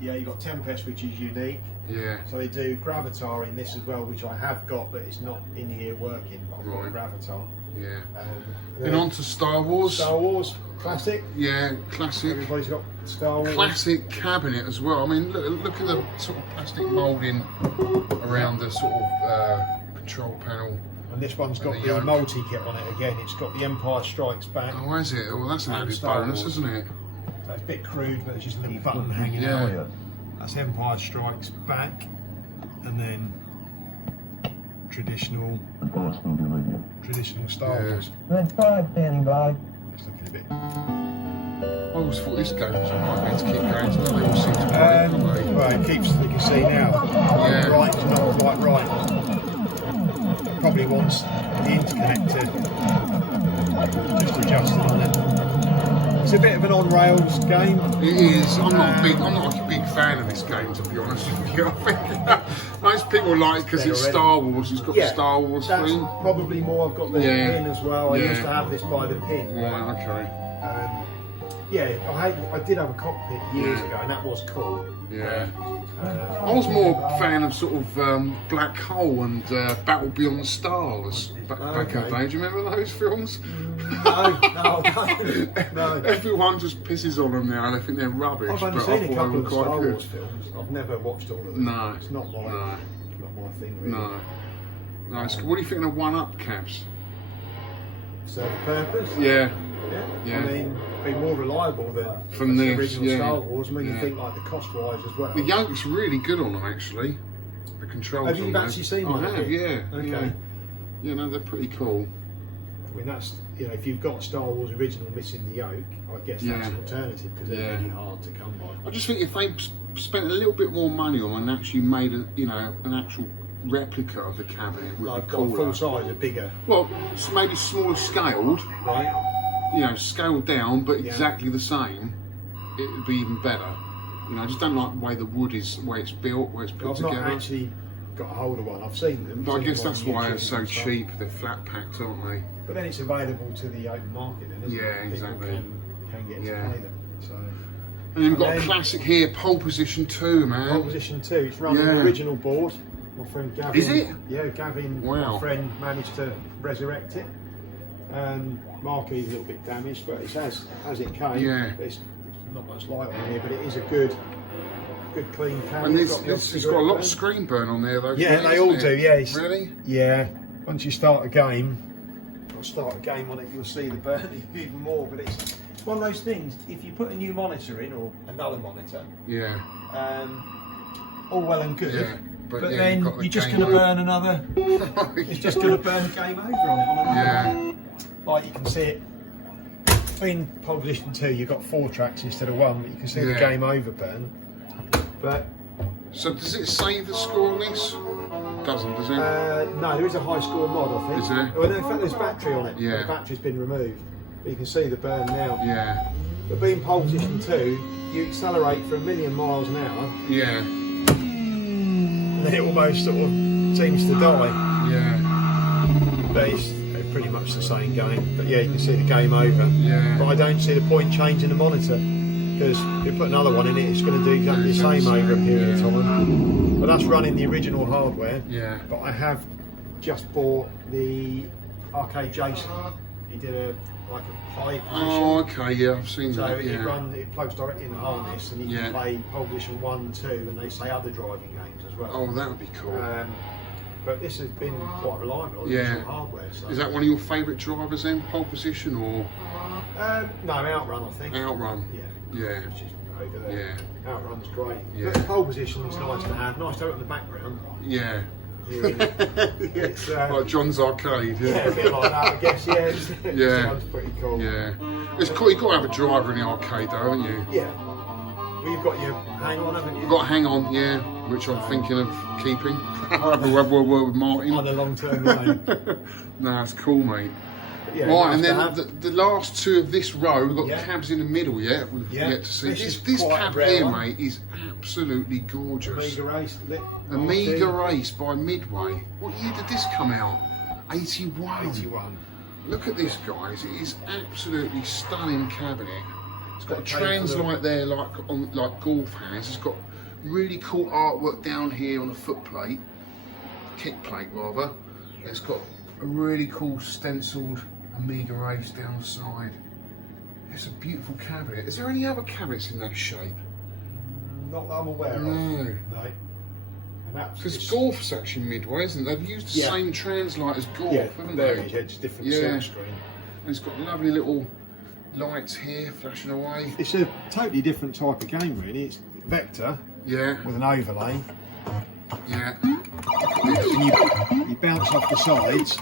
Yeah, you got Tempest, which is unique. Yeah. So they do Gravatar in this as well, which I have got, but it's not in here working. But I've Right. got Gravatar. Yeah. Then on to Star Wars. Star Wars, classic. Yeah, classic. Everybody's got Star Wars. Classic cabinet as well. I mean, look at the sort of plastic moulding around the sort of control panel. And this one's got the multi-kit on it again. It's got the Empire Strikes Back. Oh, is it? Well, that's an added bonus, isn't it? So it's a bit crude, but there's just a little button hanging out. That's Empire Strikes Back. And then traditional Star Wars. Red 5 standing by. It's looking a bit. I always thought this game was quite good to keep going, so they all seem to play it, don't they? Well, it keeps, you can see now, right, it's not quite right. It probably wants the interconnector just adjusted on it. It's a bit of an on-rails game. It is. I'm not a big fan of this game, to be honest with you. I think most people like it because it's Star Wars. It's got the Star Wars thing. Probably more. I've got the pin as well. I used to have this by the pin. Right. Okay. I did have a cockpit years ago, and that was cool. Yeah. I was more a fan of sort of Black Hole and Battle Beyond the Stars back in the day. Do you remember those films? No. Everyone just pisses on them now. They think they're rubbish. I've only seen a couple of Star Wars films. I've never watched all of them. No. It's not my thing, really. No. What do you think of one-up cabs? Serve a purpose? Yeah. I mean, be more reliable than the original Star Wars. I mean, you think like the cost-wise as well. The yoke's really good on them, actually. The controls. Have you actually seen one? I have, yeah. Okay. Yeah, no, they're pretty cool. I mean, that's, if you've got a Star Wars original missing the yoke, I guess that's an alternative because they're really hard to come by. I just think if they spent a little bit more money on and actually made an actual replica of the cabinet would like be cooler. Full size, a bigger. Well, maybe smaller scaled. Right. Scaled down, but exactly the same. It would be even better. I just don't like the way the wood is, the way it's built, where it's put together. I've not actually got a hold of one. I've seen them. But I guess that's why they're so cheap. They're flat packed, aren't they? But then it's available to the open market, then, isn't it? Yeah, exactly. People can get to play them. So. And then we've got a classic here, Pole Position 2, man. Pole Position 2. It's running the original board. My friend Gavin. Is it? Yeah, Gavin, my friend, managed to resurrect it. Marquee's a little bit damaged, but it's as it came. Yeah. There's not much light on here, but it is a good clean camera. And it's got a lot of screen burn on there, though. Yeah, they all do. Yeah. Really? Yeah. Once you start a game, on it, you'll see the burn even more. But it's one of those things. If you put a new monitor in or another monitor, all well and good. Yeah. But then you're just going to burn another. It's just going to burn game over on it. Yeah. Like you can see it in Pole Position 2, you've got 4 tracks instead of 1, but you can see the game over burn. But so does it save the score on this? Doesn't, does it? No, there is a high score mod, I think. Is there? Well, no, in fact, there's battery on it. Yeah. The battery's been removed, but you can see the burn now. Yeah. But being Pole Position 2, you accelerate for 1,000,000 miles an hour. Yeah. And then it almost sort of seems to die. Yeah. But it's pretty much the same game. But yeah, you can see the game over. Yeah. But I don't see the point changing the monitor, because if you put another one in it, it's going to do exactly the same over a period of time. But that's running the original hardware. Yeah. But I have just bought the Arcade Jason. He did a high position. Oh, okay, yeah, I've seen so that. Yeah. it plugs directly in the harness, and you can play Pole Position 1, 2, and they say other driving games as well. Oh, that would be cool. But this has been quite reliable. Original hardware. So. Is that one of your favourite drivers then, Pole Position or? No, Outrun, I think. Outrun. Yeah. Which is over there. Yeah. Outrun's great. Yeah. But Pole Position is nice to have. Nice to have it in the background. Yeah. It's, like John's Arcade. Yeah, a bit like that, I guess. Yeah. Yeah. Sounds pretty cool. Yeah. It's cool. You've got to have a driver in the arcade, though, haven't you? Yeah. Well, you've got your hang on, haven't you? You've got hang on, yeah, which I'm thinking of keeping. I'll have a word with Martin. On the long-term line. No, it's cool, mate. Yeah, right, and then the last 2 of this row, we've got the cabs in the middle yet. We've yet to see. This cab here, mate, is absolutely gorgeous. Amiga Race by Midway. What year did this come out? 81. 81. Look at this, guys. It is absolutely stunning cabinet. It's got a translight there, like golf has. It's got really cool artwork down here on the footplate, kick plate rather. It's got a really cool stenciled Amiga Ace down the side. It's a beautiful cabinet. Is there any other cabinets in that shape? Not that I'm aware of. No. Because Golf's actually midway, isn't it? They've used the same translite as Golf, haven't they? Yeah, it's different silk screen. And it's got lovely little lights here flashing away. It's a totally different type of game, really. It's vector with an overlay. Yeah. And you bounce off the sides.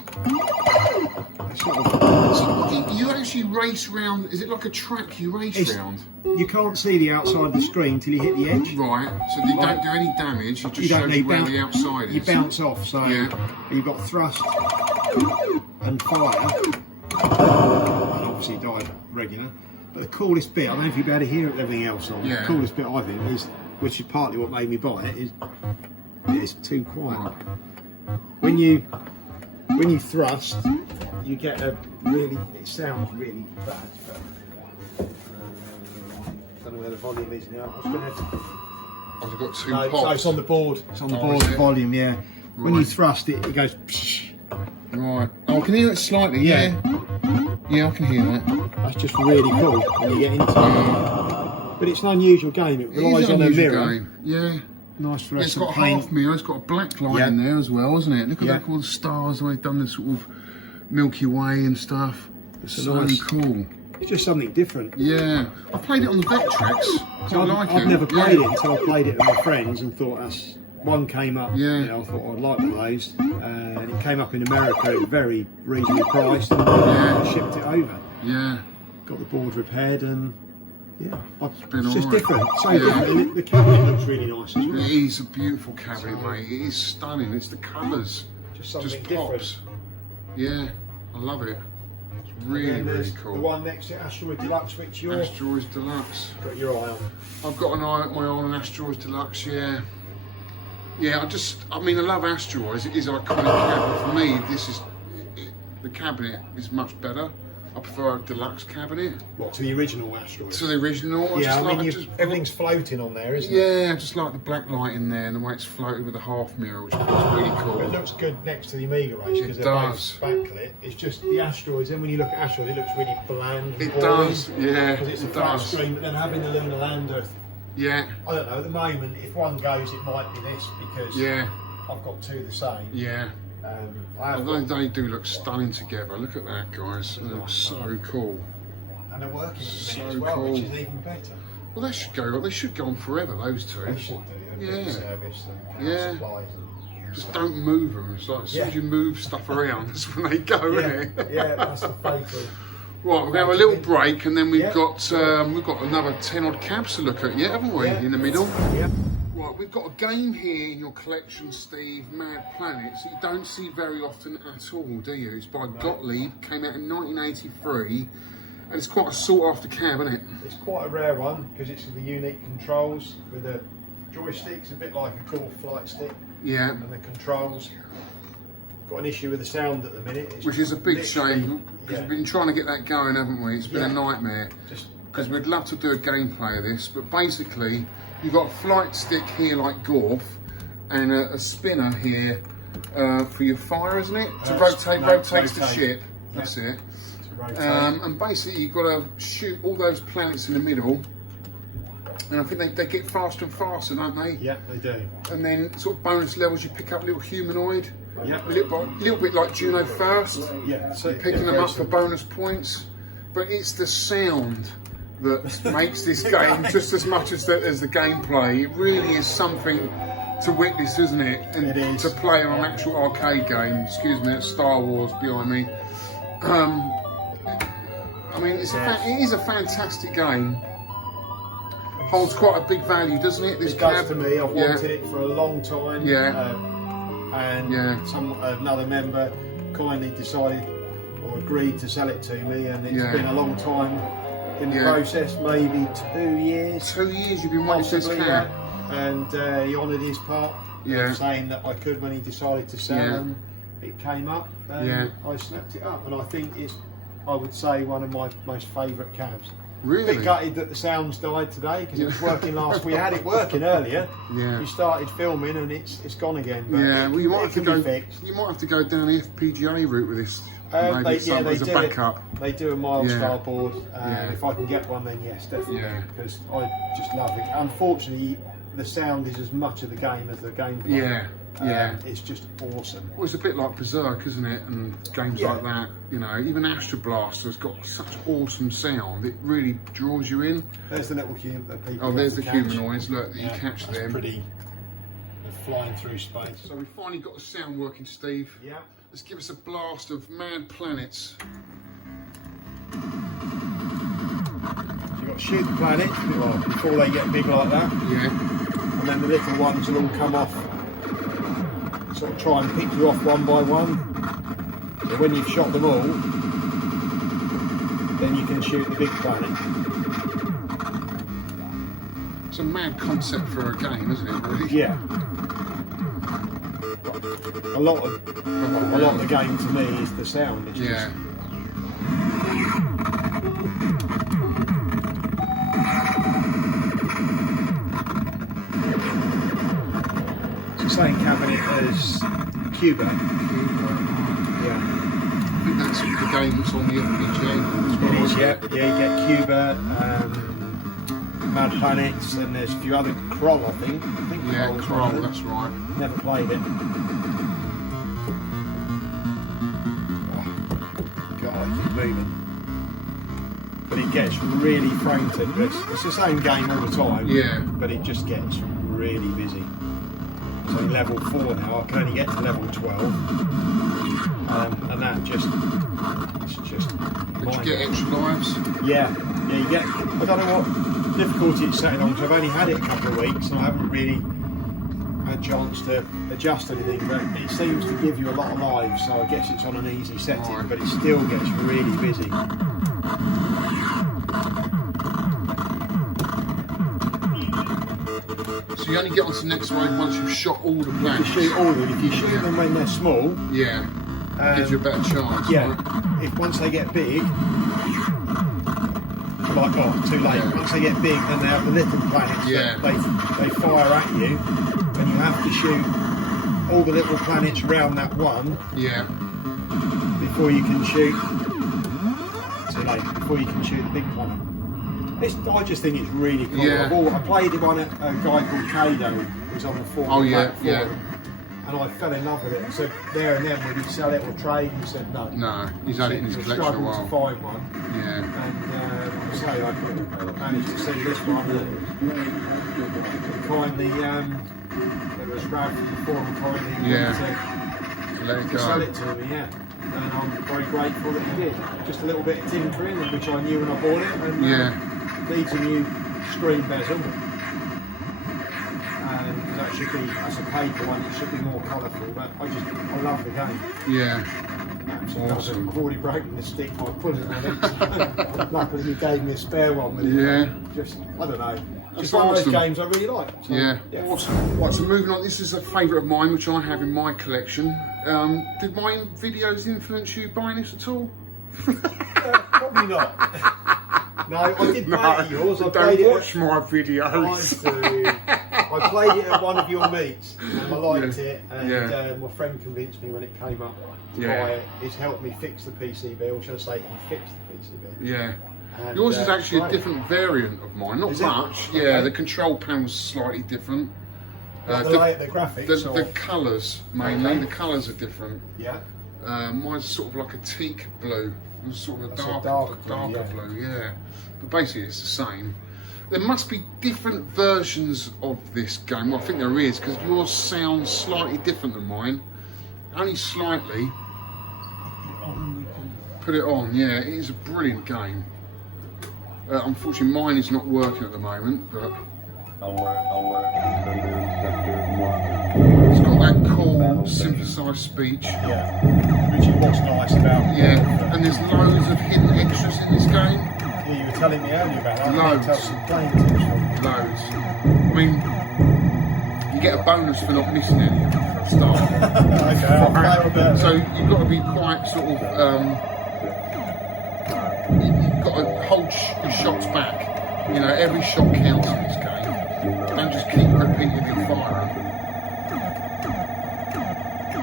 So you actually race round, is it like a track you race round? You can't see the outside of the screen till you hit the edge. Right, so you don't do any damage, it just shows you where the outside is. You bounce off, so you've got thrust and fire, and obviously dive regular. But the coolest bit, I don't know if you'll be able to hear everything else on, the coolest bit I think is, which is partly what made me buy it, is it's too quiet. Right. When you thrust, you get a really, it sounds really bad. Don't know where the volume is now. I've got two pops. So it's on the board. It's on the board, the volume, yeah. Right. When you thrust it, it goes psh. Right. Oh, I can hear it slightly, yeah. Yeah, I can hear that. That's just really cool when you get into it. But it's an unusual game. It relies on a mirror. Game. Yeah. Nice fluorescent It's got a paint. half mirror, it's got a black light in there as well, isn't it? Look at all the stars, the way they've done the sort of Milky Way and stuff. It's so nice. Cool. It's just something different. Yeah. I played it on the Vectrex. I've never played it until I played it with my friends and thought that's one came up. Yeah. You know, I thought I'd like one of those. And it came up in America, it was very reasonably priced, and I shipped it over. Yeah. Got the board repaired and it's just different, so different. And the cabinet looks really nice as well. It is a beautiful cabinet, mate. It is stunning. It's the colours. Just something pops. Yeah, I love it. It's really, really cool. The one next to Asteroid Deluxe, which you're Asteroid Deluxe. Got your eye on. I've got my eye on Asteroid Deluxe. Yeah. Yeah, I mean, I love Asteroids. It is an iconic cabinet. For me, the cabinet is much better. I prefer a deluxe cabinet. What, to the original Asteroid? To the original. Yeah, I mean, everything's floating on there, isn't it? Yeah, I just like the black light in there and the way it's floated with a half mirror, which is really cool. It looks good next to the Amiga Race because they're both backlit. It's just the Asteroids, and when you look at Asteroids, it looks really bland. It does, yeah. Because it's a flat screen, but then having the Lunar Lander. Yeah. I don't know, at the moment, if one goes, it might be this because I've got two the same. Yeah. They do look stunning together. Look at that, guys. They look so cool. And they're working as well, which is even better. Well, they should go on forever. Those two. They should do. Service and supplies. And just don't move them. It's like as soon as you move stuff around, that's when they go, isn't it? Yeah, that's the fatal. Right, we're going to have a little break, and then we've got another 10 odd cabs to look at, haven't we? In the middle. Yeah. Right, we've got a game here in your collection, Steve, Mad Planets, that you don't see very often at all, do you? It's by Gottlieb, came out in 1983, and it's quite a sought-after cab, isn't it? It's quite a rare one, because it's with the unique controls, with the joysticks, a bit like a Golf flight stick. Yeah. And the controls. Got an issue with the sound at the minute. Which is a big shame, because we've been trying to get that going, haven't we? It's been a nightmare. Because we'd love to do a gameplay of this, but basically, you've got a flight stick here like Golf, and a spinner here for your fire, isn't it? To rotate the ship. That's it. And basically, you've got to shoot all those planets in the middle. And I think they get faster and faster, don't they? Yeah, they do. And then sort of bonus levels, you pick up little humanoid. Yeah. A little bit like Juno First. Yeah. So picking them up for bonus points. But it's the sound that makes this game just as much as the gameplay. It really is something to witness, isn't it? And it is. To play on an actual arcade game. Excuse me, it's Star Wars behind me. I mean, it is a fantastic game. Holds quite a big value, doesn't it? This does to me. I've wanted it for a long time. Yeah. Another member kindly decided or agreed to sell it to me, and it's been a long time in the process, maybe 2 years. 2 years you've been wanting this cab. And he honoured his part, saying that I could when he decided to sell, and it came up, and I snapped it up, and I think it's, I would say, one of my most favourite cabs. Really? Bit gutted that the sound's died today because it was working last. We had it working earlier. Yeah. We started filming and it's gone again. But Yeah, well, you might have to go. Fixed. You might have to go down the FPGA route with this. Maybe They as a do backup. They do a mild Yeah. style board. Yeah. If I can get one, then yes, definitely. Yeah. Because I just love it. Unfortunately, the sound is as much of the game as the gameplay. Yeah. Yeah. It's just awesome. Well, it's a bit like Berserk, isn't it? And games Yeah. like that. You know, even Astro Blaster's got such awesome sound. It really draws you in. There's the little people. Oh, there's the catch. humanoids. Look, you catch that's them. Pretty. They're flying through space. So we finally got the sound working, Steve. Yeah. Let's give us a blast of Mad Planets. So you've got to shoot the planets before they get big like that. Yeah. And then the little ones will all come off, sort of try and pick you off one by one. So when you've shot them all, then you can shoot the big planet. It's a mad concept for a game, isn't it, really? Yeah. A lot of the game to me is the sound. It's Yeah. It's the same cabinet as Cuba. Yeah. I think that's the game that's on the FPGA. It is, yeah. Yeah, you get Cuba, Mad Planets, and there's a few other Kroll, I think. Yeah, Kroll's Kroll, one of them. that's right. Never played it. Oh, God, I keep moving. But it gets really frantic. It's the same game all the time. Yeah. But it just gets really busy. So in level 4 now, I can only get to level 12. And that it's just. Did you get extra lives? Yeah, you get. I don't know what difficulty it's setting on, because I've only had it a couple of weeks and I haven't really had a chance to adjust anything, but it seems to give you a lot of lives, so I guess it's on an easy setting, Right. but it still gets really busy. So you only get onto the next wave once you've shot all the You planets. shoot all of them. If you shoot them when they're small, Yeah. Gives you a better chance. yeah. Right? If once they get big, like too late. Yeah. Once they get big, then they have the little planets. Yeah. They fire at you, and you have to shoot all the little planets around that one Yeah. before you can shoot. Too late. Before you can shoot the big planet. I just think it's really cool. Yeah. I played it on a guy called Kado, who's on the forum. Oh, yeah, platform, yeah. And I fell in love with it. So there and then, would he sell it or trade? He said no. No, he's had it in his He collection a struggled to while. find one. Yeah. And I managed to see this one and kindly, it was Ralph from the forum kindly Yeah. wanted To let it to sell go. it to me, yeah. And I'm very grateful that he did. Just a little bit of tinkering, which I knew when I bought it, and Yeah. needs a new screen bezel. And that's a paper one, it should be more colourful, but I love the game. Yeah. Awesome. I've already broken the stick by pulling on it. Luckily you gave me a spare one with it. Yeah. Just, I don't know. That's Just one of awesome. those games I really like. So, Yeah. Awesome. Right, so moving on, this is a favourite of mine, which I have in my collection. Did my videos influence you buying this at all? Probably not. No, I did play it at yours. I don't played it watch my videos. I played it at one of your meets and I liked Yeah. it, and Yeah. my friend convinced me when it came up to Yeah. buy it. It's helped me fix the PCB, or should I say he fixed the PCB. Yeah. And, Yours is actually a right. different variant of mine, not Is it? much. Okay. Yeah, the control panel's slightly different. The graphics. the or, colours mainly, Okay. the colours are different. yeah. Mine's sort of like a teak blue, it's sort of a That's a darker dark blue, blue, yeah. But basically it's the same. There must be different versions of this game. Well, I think there is, because yours sounds slightly different than mine. Only slightly. Put it on, yeah, it is a brilliant game. Unfortunately mine is not working at the moment, but it's got that cool synthesized speech. Yeah. Which is what's nice about Yeah, and there's loads of hidden extras in this game. Yeah, you were telling me earlier about that. Loads. Tell some playing tips from Loads. I mean, you get a bonus for not missing any at the start. Okay, I'll play a bit. So you've got to be quite sort of, you've got to hold your shots back. You know, every shot counts in this game. Don't just keep repeatedly firing.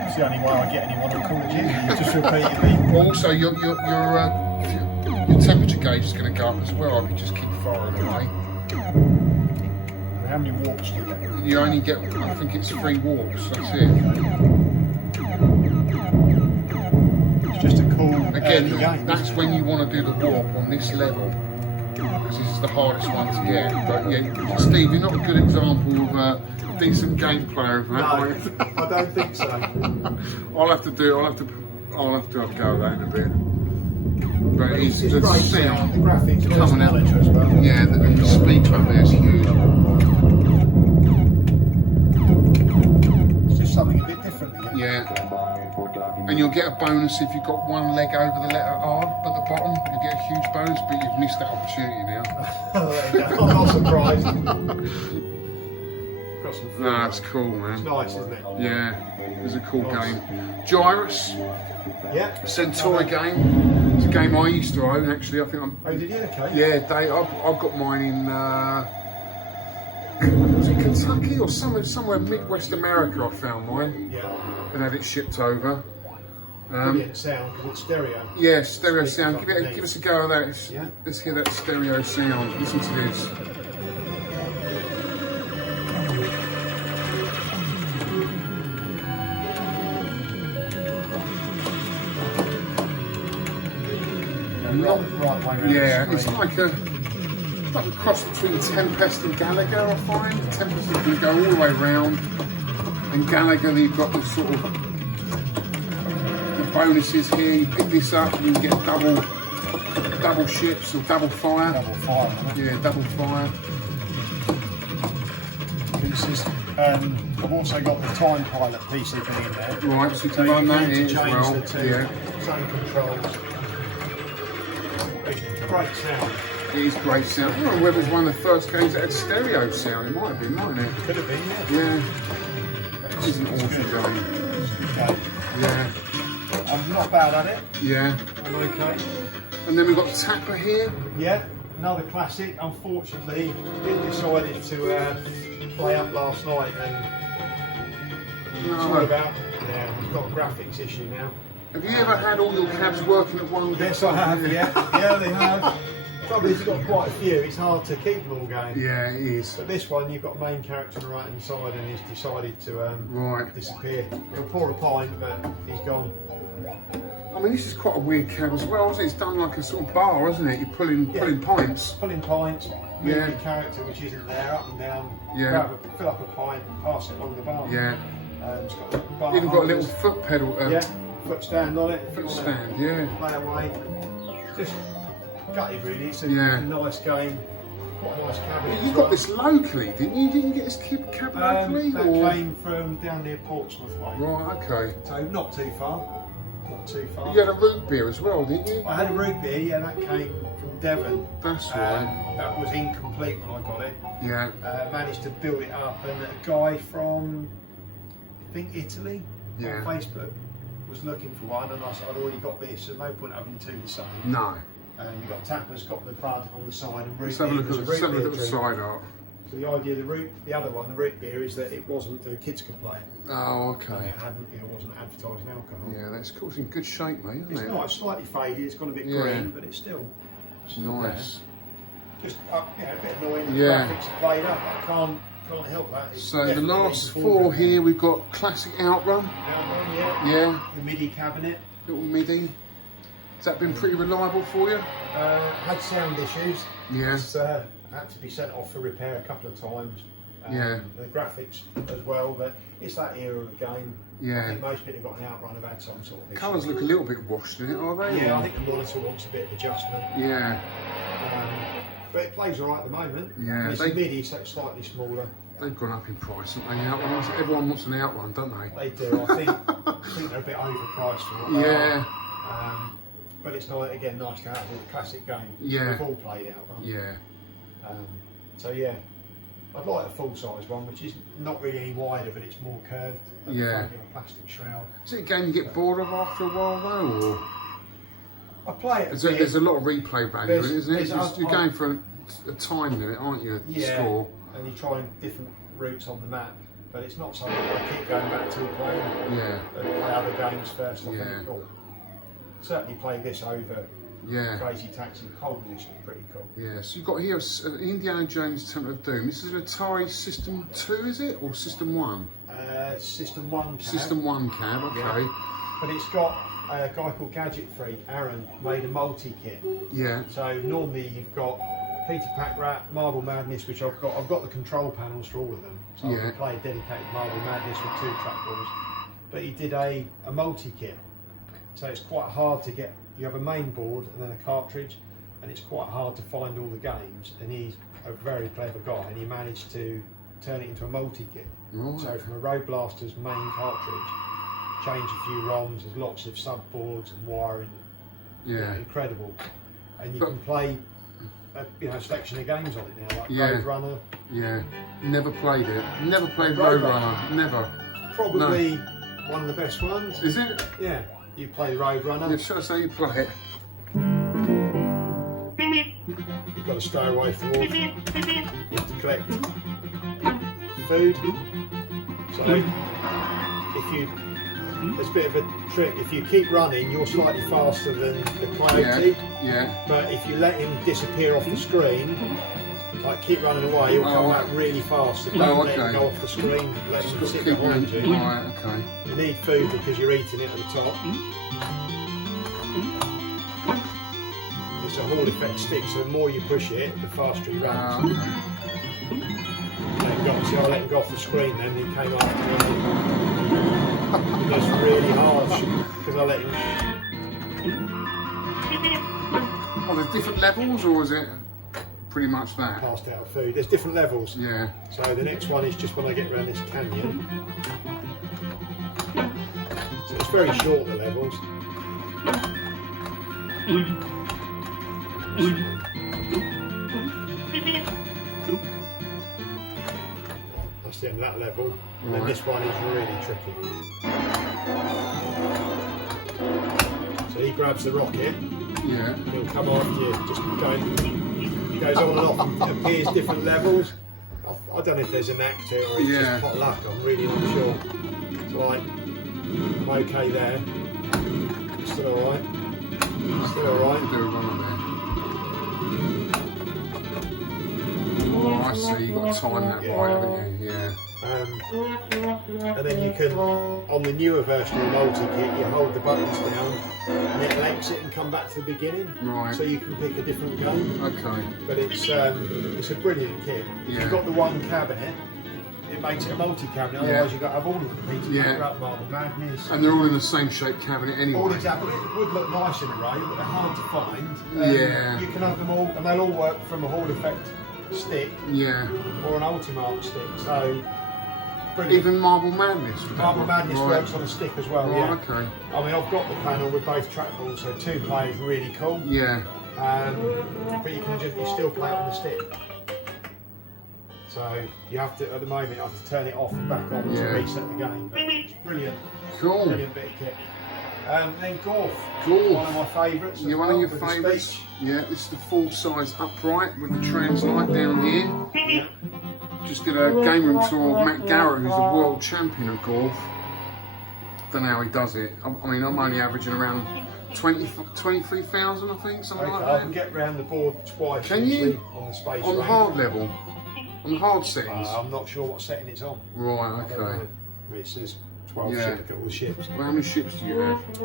It's the only way I get anyone to Call of Duty, just repeatedly. Also, your temperature gauge is going to go up as well if you just keep firing away. And how many walks do you get? You only get, I think it's 3 walks, that's it. It's just a cool Again, game, that's when you want to do the warp on this level, because this is the hardest one to get. But yeah, Steve, you're not a good example of a decent game player of that. No, I don't think so. I'll have to have a go at that in a bit. But it's great the sound, the graphics coming out as well. Yeah, the speaker up there is huge. It's just something a bit different again. Yeah. And you'll get a bonus if you've got one leg over the letter R at the bottom. You get a huge bonus, but you've missed that opportunity now. I'm not surprised. No, that's cool, man. It's nice, isn't it? Yeah, it's a cool game. Gyrus, Yeah. Centauri game. It's a game I used to own, actually. I think I'm. Oh, did you? Okay. Yeah, I've got mine in. Was it Kentucky or somewhere Midwest America? I found mine Yeah. and had it shipped over. Brilliant sound because it's stereo. Yeah, stereo sound. Speakers underneath. Give us a go at that. Yeah. Let's hear that stereo sound. Listen to this. Right way around Yeah, the it's screen. like a cross between Tempest and Gallagher, I find. Tempest you can go all the way round, and Gallagher you've got the sort of the bonuses here. You pick this up and you get double ships or double fire. Double fire. Isn't it? Yeah, double fire. Pieces. I've also got the Time Pilot PCB in there. Right, so you So can you run that can in as interchange well. the two Yeah, zone controls. Great sound. it is great sound. I don't know whether it was one of the first games that had stereo sound. It might have been, mightn't it? Could have been, yeah. Yeah. This is an awesome game. Okay. Yeah, I'm not bad at it. yeah. I'm okay. And then we've got Tapper here. Yeah, another classic. Unfortunately, it decided to play up last night and sorry about. Yeah, we've got a graphics issue now. Have you ever had all your cabs working at one go? Yes, I have. Yeah, they have. Trouble is, you've got quite a few. It's hard to keep them all going. Yeah, it is. But this one, you've got a main character on the right hand side, and he's decided to Right. disappear. He'll pour a pint, but he's gone. I mean, this is quite a weird cab as well, isn't it? It's done like a sort of bar, isn't it? You're pulling pints. Pulling pints, move Yeah. the character which isn't there up and down. Yeah. Fill up a pint, and pass it along the bar. Yeah. It's got a bar Even got a little holders. foot pedal. Yeah, foot stand on it. if you Foot wanna stand, yeah. Play away. Just gutted really. It's a Yeah. nice game. Quite a nice cabin. as You well. got this locally, didn't you? Didn't you get this cab locally? That or? came from down near Portsmouth way. Right, okay. So not too far. Not too far. You had a root beer as well, didn't you? I had a root beer, yeah, that came from Devon. That's right. That was incomplete when I got it. Yeah. Managed to build it up, and a guy from, I think, Italy Yeah. on Facebook was looking for one, and I said, I'd already got this, so no point having two the same. No. You got Tapper's got the bud on the side, and root Let's have a beer look was at a the, root beer the drink. side art. So the idea of the other one, the root beer, is that it wasn't the kids could play it. Oh, And okay. it wasn't advertising alcohol. Yeah, that's cool. It's in good shape, mate, isn't It's it? not, it's slightly faded, it's gone a bit Yeah. green, but it's still Nice. just a bit annoying. The Yeah. graphics are played up. I can't help that. It's So the definitely last full four graphics. here, we've got classic Outrun. Outrun, yeah. Yeah, The MIDI cabinet little MIDI. Has that been pretty reliable for you? had sound issues. Yeah. It's, had to be sent off for repair a couple of times. Yeah. The graphics as well, but it's that era of the game. I Yeah. think most people who've got an Outrun have had some sort of issue. Colours look a little bit washed in it, are they? Yeah, I think the monitor wants a bit of adjustment. Yeah, But it plays alright at the moment. Yeah, And it's they- a MIDI, so it's slightly smaller. they've gone up in price, haven't they? Outrun. Everyone wants an Outrun, don't they? They do. I think they're a bit overpriced for what they Yeah, are. But it's nice, again, nice to have a classic game. Yeah. We've all played Outrun. yeah. So yeah, I'd like a full-size one, which is not really any wider, but it's more curved. At the Yeah. front, you know, a plastic shroud. Is it a game you get bored of after a while, though? Or? I play it. There's a lot of replay value, isn't it? You're going for a time limit, aren't you? Yeah. Score. And you're trying different routes on the map, but it's not something I keep going back to playing. Yeah. And play other games first. I think. Oh, certainly play this over. Yeah. Crazy Taxi. Pole position is pretty cool. Yeah. So you've got here Indiana Jones Temple of Doom. This is an Atari System 2, is it, or System 1? System 1 cab. System 1 cab. Okay. Yeah. But it's got a guy called Gadget Freak, Aaron, made a multi-kit. Yeah. So normally you've got Peter Pack Rat, Marble Madness, which I've got the control panels for all of them. So I can play a dedicated Marble Madness with 2 trackballs. But he did a multi-kit. So it's quite hard to get, you have a main board and then a cartridge, and it's quite hard to find all the games, and he's a very clever guy, and he managed to turn it into a multi-kit. Right. So from a Road Blaster's main cartridge, change a few ROMs, there's lots of subboards and wiring. Yeah. Incredible. And you can play a selection of games on it now, like Road Runner. Yeah. Never played it. Never played Road Runner. Never. Probably one of the best ones. Is it? Yeah. You play Road Runner. Yeah, shall I say you play it? You've got to stay away from all. You have to collect food. So if you, there's a bit of a trick. If you keep running, you're slightly faster than the coyote. Yeah. But if you let him disappear off the screen, like keep running away, he'll come back really fast. So don't let him go off the screen. Let him sit behind you. Right, okay. You need food because you're eating it at the top. It's a Hall effect stick, so the more you push it, the faster he runs. Okay. I let him go off the screen then, he came after me. It was really harsh because I let him. Are there different levels, or is it pretty much that? Passed out of food. There's different levels. Yeah. So the next one is just when I get around this canyon. So it's very short, the levels. That's the end of that level. And then this one is really tricky. So he grabs the rocket. Yeah. And he'll come after you, just going. He goes on and off and appears different levels. I don't know if there's an act to it or it's just pot luck. I'm really not sure. So like, I'm okay there. Still alright. Still alright. Do a run on there. Oh, I see. You've got to time that right, haven't you? Yeah. And then you can, on the newer version of the multi-kit, you hold the buttons down and it links it and come back to the beginning. Right. So you can pick a different game. Okay. But it's a brilliant kit. If you've got the one cabinet, it makes it a multi-cabinet. Otherwise you've got to have all of the pieces. Marble Madness. And they're all in the same shaped cabinet anyway. All exactly. It would look nice in a row, but they're hard to find. Yeah. You can have them all, and they'll all work from a Hall effect stick. Yeah. Or an Ultimate stick. So. Brilliant. Even Marble Madness. Marble Madness works on a stick as well. Right, okay. I mean, I've got the panel with both trackballs, so 2 plays really cool. Yeah. But you still play it on the stick. So you have to, at the moment, you have to turn it off and back on to reset the game. But it's brilliant. Cool. Brilliant bit of kit. Then golf. Golf. One of my favourites. Yeah, one of your favourites. Yeah, this is the full size upright with the translite down here. Yeah. Just did a game room tour of Matt Garrett, who's the world champion of golf. Don't know how he does it. I mean, I'm only averaging around 23,000, I think, something like that. I can get round the board twice. Can you? On the space on the hard level? On the hard settings? I'm not sure what setting it's on. Right, okay. It says 12 ships, look at all the ships. Well, how many ships do you have? I think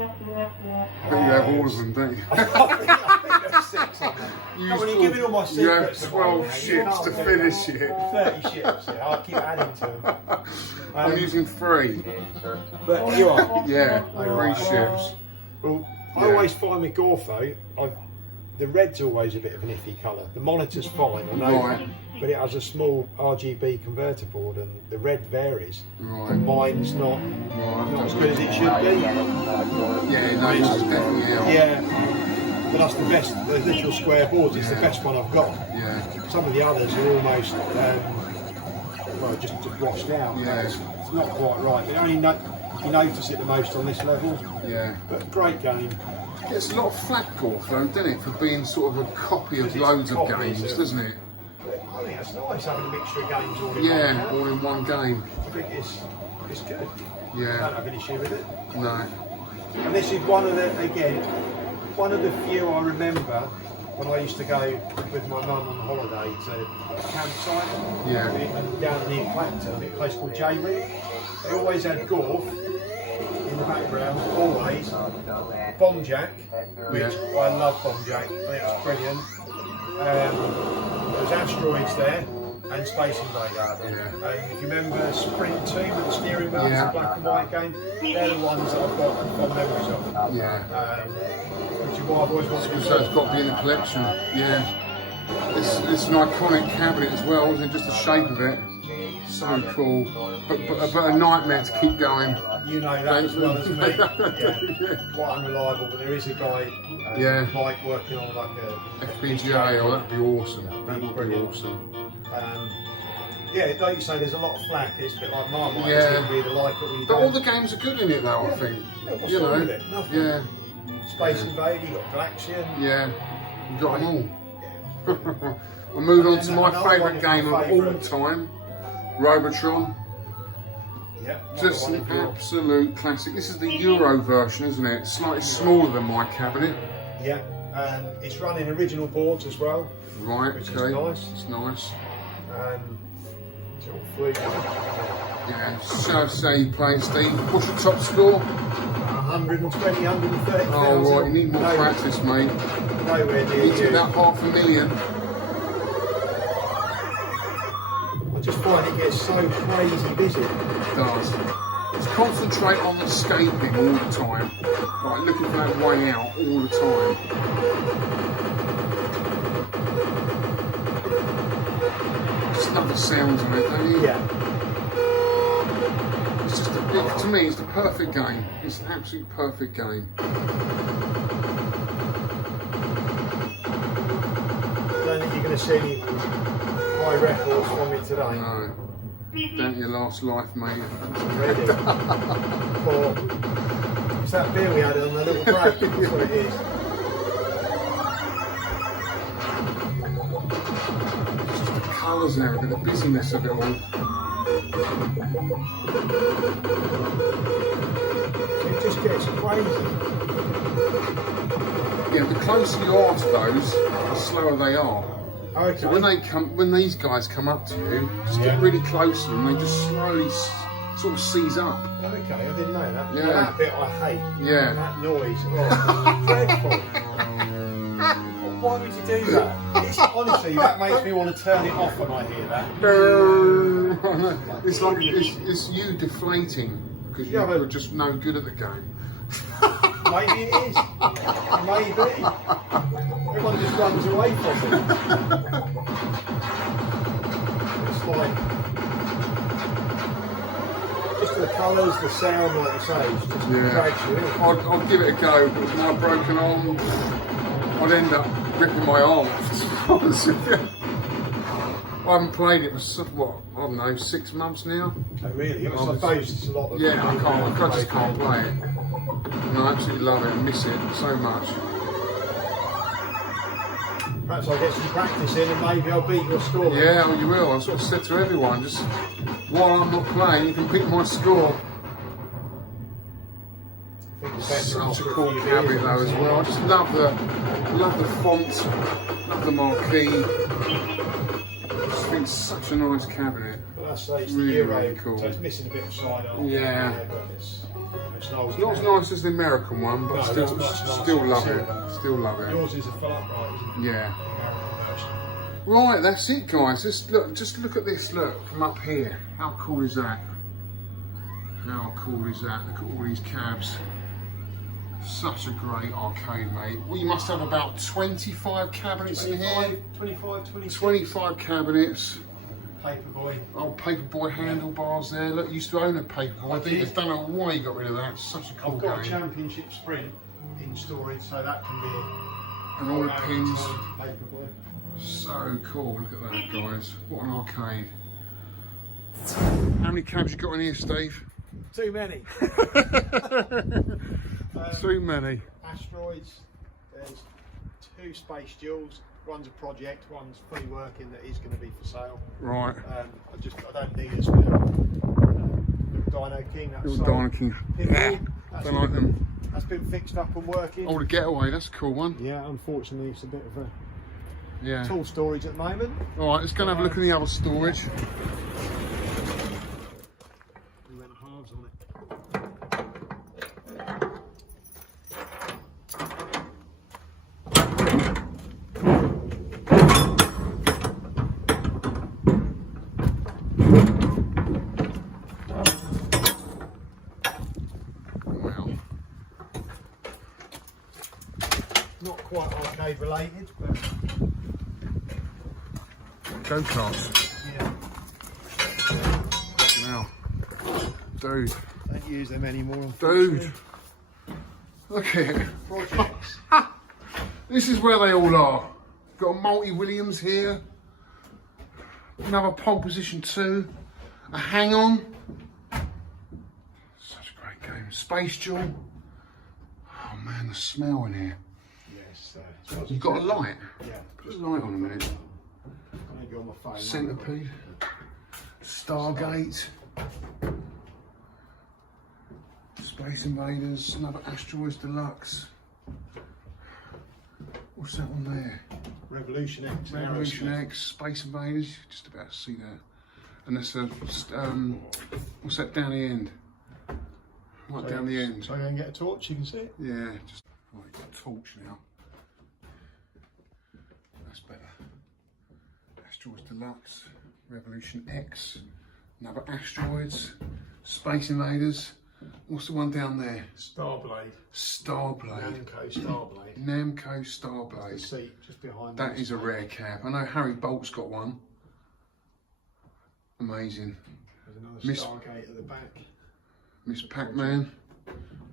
you have all of them, don't you? Come on, you're giving all my secrets. You have 12 ships to finish it. 30 ships, yeah. I'll keep adding to them. I'm using 3. But you are? Yeah, 3 ships. Well, I always find with golf though, the red's always a bit of an iffy colour. The monitor's fine, I know, Right. but it has a small RGB converter board and the red varies. Right. And mine's not as good as it should be. Yeah, no, it's definitely out. Yeah, but that's the best. The little square boards is the best one I've got. Yeah. Some of the others are almost well, just washed out. Yeah. It's not quite right. But only you notice it the most on this level. Yeah. But great game. Gets a lot of flack, Gorf, though, doesn't it, for being sort of a copy of loads of games, doesn't it? I think it's nice having a mixture of games all in one. Yeah, all in one game. I think it's good. Yeah. I don't have an issue with it. No. And this is one of the few I remember when I used to go with my mum on holiday to a campsite. Yeah. And down near Clacton, a place called Jamie. They always had Gorf in the background, always. Bomb Jack, which I love Bomb Jack. I think it's brilliant. There's Asteroids there and Space Invader. Yeah. And if you remember Sprint 2 with the steering wheel, it's a black and white game, they're the ones that I've got fond memories of. Yeah. Which is why I've always wanted to So it's got to be in the collection. Yeah. It's an iconic cabinet as well, isn't it? Just the shape of it. So cool. But a nightmare to keep going. You know that as well as me. Yeah. Quite unreliable, but there is a guy, Mike, working on like a FPGA. Oh, that'd be awesome. That would be awesome. Yeah, like you say, there's a lot of flack. It's a bit like Marmite. Yeah. It's really like it when you But don't. all the games are good in it, though. I think. What's You wrong know. with it? Nothing. Yeah. Space Invader, you got Galaxian. Yeah. You got them all. We'll move on to my favourite game of all time, Robotron. Yeah. Just an absolute classic. This is the Euro version, isn't it? Slightly smaller than my cabinet. Yeah, and it's running original boards as well. Right, which okay. is nice. It's nice. It's all fluid. Yeah, so say you play, Steve. What's your top score? 120, 130,000. Oh, right, you need more practice, mate. Nowhere near You need to you. about 500,000. I just find it gets so crazy busy. It does. Just concentrate on escaping all the time. Like looking for that way out all the time. Just love the sounds of it, don't you? Yeah. It's just to me, it's the perfect game. It's an absolute perfect game. I don't think you're going to see any high records from it today. No. Down to your last life, mate. Ready? It's that beer we had on the little break. That's what it is. Just the colours and everything, the busyness of it all. It just gets crazy. Yeah, the closer you are to those, the slower they are. Okay. So when these guys come up to you, just get really close to them, they just slowly sort of seize up. Okay, I didn't know that. Yeah. That bit I hate. Yeah. That noise. Oh, dreadful. Why would you do that? Honestly, that makes me want to turn it off when I hear that. It's like it's you deflating because you're just no good at the game. Maybe it is. Maybe. Everyone just runs away from it. It's like just the colours, the sound, like I say, it's just drags you in. I'd give it a go, but with my broken arm, I'd end up ripping my arm off. I haven't played it for what, I don't know, 6 months now. Oh really? I suppose it's a lot of I just can't play it. And I absolutely love it and miss it so much. Perhaps I'll get some practice in and maybe I'll beat your score. Yeah, well, you will. I sort of said to everyone, just while I'm not playing, you can pick my score. Such a cool cabinet though as well. I just love the font, love the marquee. I just think it's such a nice cabinet. But I say it's Really, the Euro, really cool. so it's missing a bit of side on. Yeah. But it's It's not as nice as the American one, but No, still that's much still nicer. love Silver. it. Still love it. Yours is a full upright, isn't it? Yeah. The American version. Right, that's it, guys. Just look at this. Look from up here. How cool is that? How cool is that? Look at all these cabs. Such a great arcade, mate. We must have about 25 cabinets in here. 25, 26. 25 cabinets. Paperboy. Oh, paperboy handlebars there. Look, you used to own a paperboy. I don't know why you got rid of that. It's such a cool I've got a game. championship sprint in storage, so that can be And all the added pins. to Paperboy. So cool. Look at that, guys. What an arcade. How many cabs you got in here, Steve? Too many. Too many. asteroids. There's 2 space duels. One's a project, one's fully working that is going to be for sale. Right. I don't need a spare. Little Dino King. That's Little Dino King. Yeah. Don't like them. That's been fixed up and working. Oh, the Getaway. That's a cool one. Yeah, unfortunately, it's a bit of a yeah. tool storage at the moment. All right, let's go and have a look at the other storage. We went halves on it. Not quite arcade related, but go-karts. Yeah. Wow. Dude. Don't use them anymore. Dude. Look here. Projects. This is where they all are. Got a multi-Williams here. Another pole position 2. A hang-on. Such a great game. Space Duel. Oh man, the smell in here. Yes. You've got a light? Yeah. Put a light on a minute. I'm going to go on my phone. Centipede. Stargate. Space Invaders. Another Asteroids Deluxe. What's that one there? Revolution X. Revolution X, Space Invaders. Just about to see that. And that's a, what's that down the end? Right down the end. So I go and get a torch, you can see it? Yeah, just right, got a torch now. That's better. Asteroids Deluxe, Revolution X, another Asteroids, Space Invaders. What's the one down there? Starblade. Starblade. Namco Starblade. Namco Starblade. The seat just behind. That is a rare cab. I know Harry Bolt's got one. Amazing. There's another Miss- Stargate at the back. Miss Pac-Man.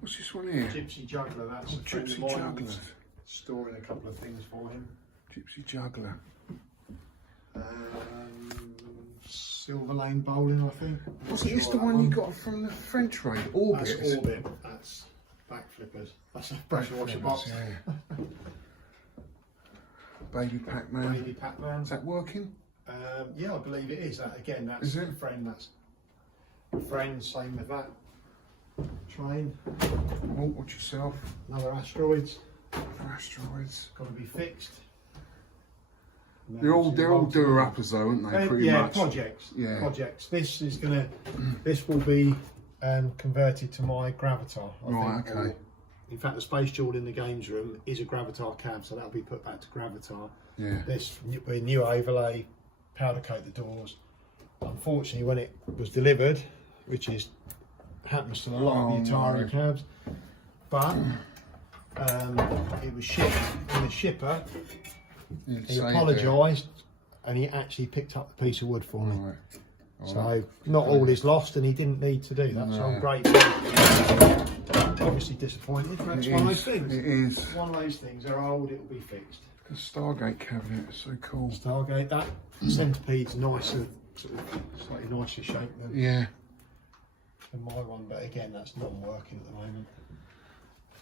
What's this one here? Gypsy Juggler. That's a friend Gypsy of mine. Juggler. Storing a couple of things for him. Gypsy Juggler. Silver Lane Bowling, I think. Was this the one you got from the French raid? Orbit? That's Orbit. That's back flippers. That's a pressure washer box. Yeah. Baby Pac-Man. Baby Pac-Man. Is that working? Yeah, I believe it is. That again, that's Is it? a friend. That's a friend. Same with that. Train. Oh, watch yourself. Another Asteroids. Asteroids. Got to be fixed. They're all doer-uppers though, aren't they? Pretty yeah, much. projects. Yeah. Projects. This is gonna. This will be converted to my Gravatar. I Right. think, Okay. or- in fact, the Space Jewel in the games room is a Gravatar cab, so that'll be put back to Gravatar. Yeah. This with new overlay, powder coat the doors. Unfortunately, when it was delivered, which is happens to a lot of the Atari cabs, but it was shipped, and the shipper he apologised, and he actually picked up the piece of wood for me. Right. So not all is lost, and he didn't need to do that. No. So I'm grateful. Obviously disappointed, but it's one of those things. It is. It's one of those things. They're old, it'll be fixed. The Stargate cabinet is so cool. Stargate, that centipede's nicer, sort of slightly nicer shape Yeah. than my one, but again, that's non-working at the moment.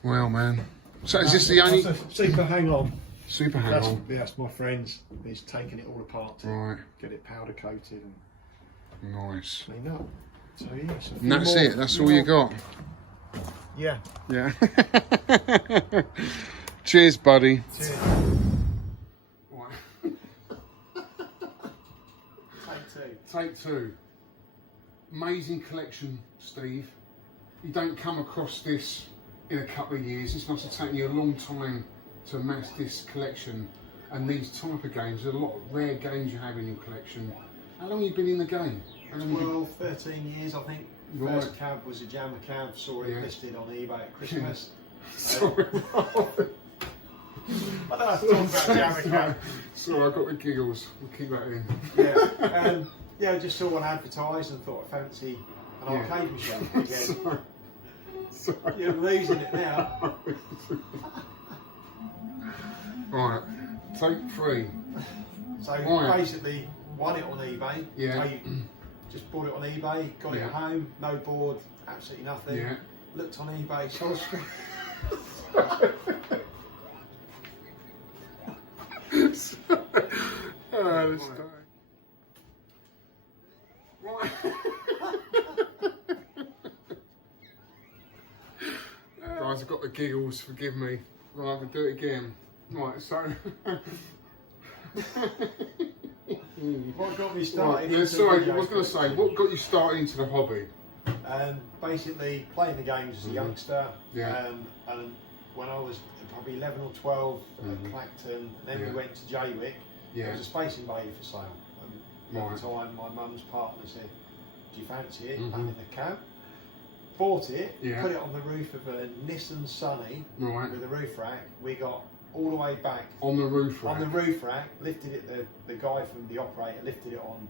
Well, man. So is this the only Super hang on. super hang on? That's my friend's. He's taking it all apart to Right. get it powder coated and Nice. cleaned up. So yeah, so And that's it. That's all you got. Yeah. Yeah. Cheers, buddy. Cheers. Right. Take two. Take 2. Amazing collection, Steve. You don't come across this in a couple of years. This must have taken you a long time to amass this collection. And these type of games, there's a lot of rare games you have in your collection. How long have you been in the game? How long have you 13 years, I think. Right. First cab was a Jammer cab. Saw it Yeah. listed on eBay at Christmas. Sorry. I don't have to talk about Jammer cab. Sorry, I got the giggles. We'll keep that in. Yeah. Yeah, just saw one advertised and thought I fancy an Yeah. arcade machine again. Sorry. Sorry. You're losing it now. Right, take 3. So Right. basically, won it on eBay. Yeah. So you just bought it on eBay, got it Yeah. at home, no board, absolutely nothing. Yeah. Looked on eBay, so I was Let's start. Right. Guys, I've got the giggles, forgive me. Right, I'm gonna do it again. Right, so. What got me started? Right, sorry, I was going to say, what got you started into the hobby? Basically, playing the games as a youngster. Yeah. And when I was probably 11 or 12 at Clacton, and then we went to Jaywick. Yeah. There was a Space Invader for sale. Right. At the time, my mum's partner said, "Do you fancy it?" I'm in the cab. Bought it, put it on the roof of a Nissan Sunny with a roof rack. We got all the way back on the roof rack. On the roof rack, lifted it. The guy from the operator lifted it on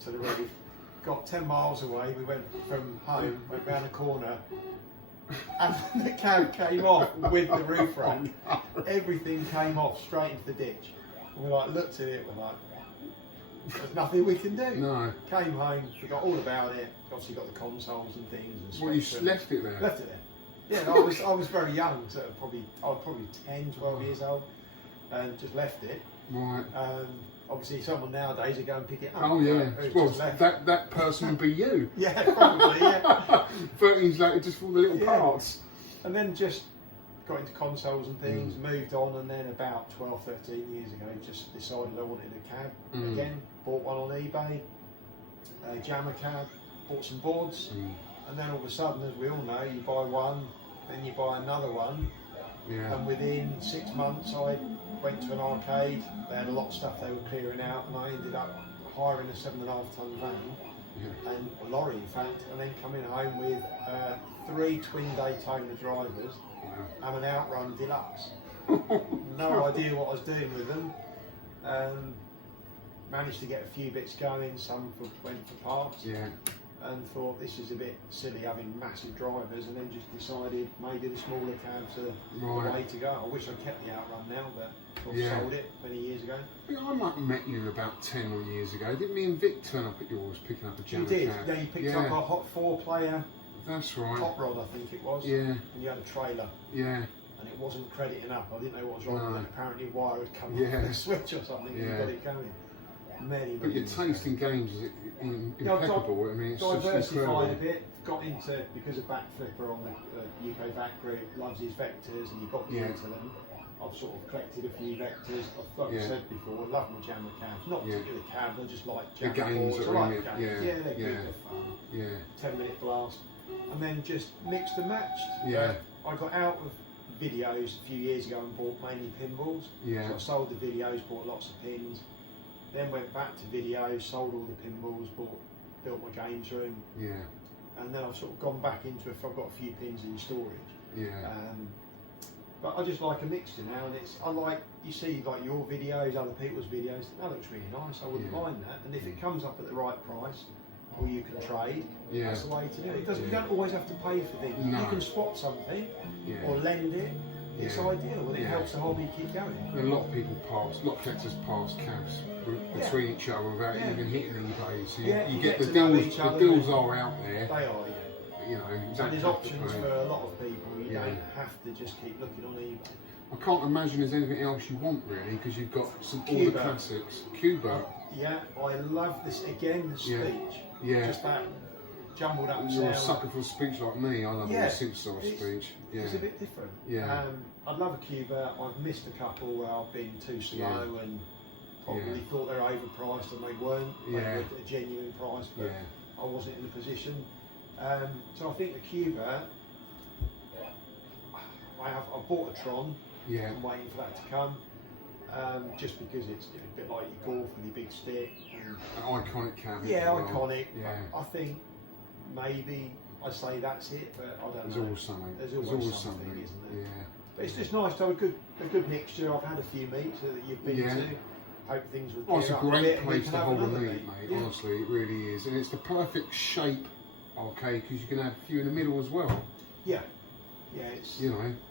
to the roof. Got 10 miles away. We went from home, went round the corner, and the cab came off with the roof rack. Everything came off straight into the ditch. And we looked at it. We're like, there's nothing we can do. No. Came home, forgot all about it. Obviously got the consoles and things. And well, you left it there. Left it there. Yeah, I was very young, so I was probably 10, 12 years old, and just left it. Right. Obviously, someone nowadays would go and pick it up. Oh yeah. Well, that person would be you. Yeah, probably. Yeah. 13 years later, just for the little parts. And then just got into consoles and things, moved on, and then about 12, 13 years ago, just decided I wanted a cab again. Bought one on eBay, a Jammer cab, bought some boards. And then all of a sudden, as we all know, you buy one, then you buy another one, and within 6 months I went to an arcade. They had a lot of stuff they were clearing out, and I ended up hiring a 7.5 ton van, and a lorry in fact, and then coming home with 3 twin Daytona drivers and an Outrun Deluxe. No idea what I was doing with them. Managed to get a few bits going, some went for parts. And thought this is a bit silly having massive drivers, and then just decided maybe the smaller cabs are the way to go. I wish I'd kept the Outrun now, but sold it many years ago. I might have met you about 10 or years ago. Didn't me and Vic turn up at yours picking up a Jammer cab? You did, yeah, you picked up a Hot 4 player. That's right. Hot rod, I think it was. Yeah. And you had a trailer. Yeah. And it wasn't crediting up. I didn't know what was wrong with it. Apparently a wire had come off the switch or something and you got it going. But your taste in games is impeccable. I mean, it's diversified a bit. Got into, because of Backflipper on the UK Vac group, loves his vectors, and you got into them. I've sort of collected a few vectors. Like I said before, I love my Jammer cabs. Not particularly cabs, I just like Jammer games. Boards. I like the games. Yeah, they're good, they're fun. 10-minute blast. And then just mixed and matched. I got out of videos a few years ago and bought mainly pinballs. So I sold the videos, bought lots of pins. Then went back to videos, sold all the pinballs, built my games room. And then I've sort of gone back into it. I've got a few pins in storage. But I just like a mixture now, and I like, you see like your videos, other people's videos, that looks really nice, I wouldn't mind that. And if it comes up at the right price, or you can trade, that's the way to do it. You don't always have to pay for things. You can swap something, or lend it. It's ideal, and it helps the hobby keep going. A lot of people a lot of collectors pass cabs between each other without even hitting eBay. So you get the deals. The deals are out there. They are, You know, and there's options for a lot of people. You don't have to just keep looking on eBay. I can't imagine there's anything else you want really, because you've got all the classics. Cuba. Yeah, I love this again. The speech. Just that jumbled up You're sound. a sucker for a speech like me. I love the synthesizer speech. It's a bit different. I'd love a Cuba. I've missed a couple where I've been too slow and probably thought they were overpriced, and they weren't. They were at a genuine price, but I wasn't in the position. So I think the Cuba, I bought a Tron. I'm waiting for that to come. Just because it's a bit like your golf with your big stick. An iconic cab. Iconic. I think maybe I say that's it, but I don't know. There's always something, isn't there? But it's just nice to have a good mixture. I've had a few meets that you've been to. Hope things will it's a great place to hold a meet, mate. Honestly, it really is, and it's the perfect shape arcade because you can have a few in the middle as well. It's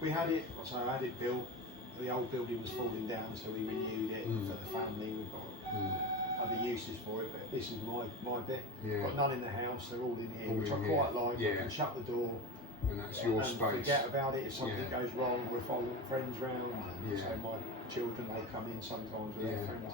we had it. I had it built. The old building was falling down, so we renewed it for the family. We've got other uses for it, but this is my bit. Got none in the house. They're all in here, which I quite like. I can shut the door, And that's your space. Forget about it if something goes wrong. We're following friends round. And so my children, they come in sometimes with their friends.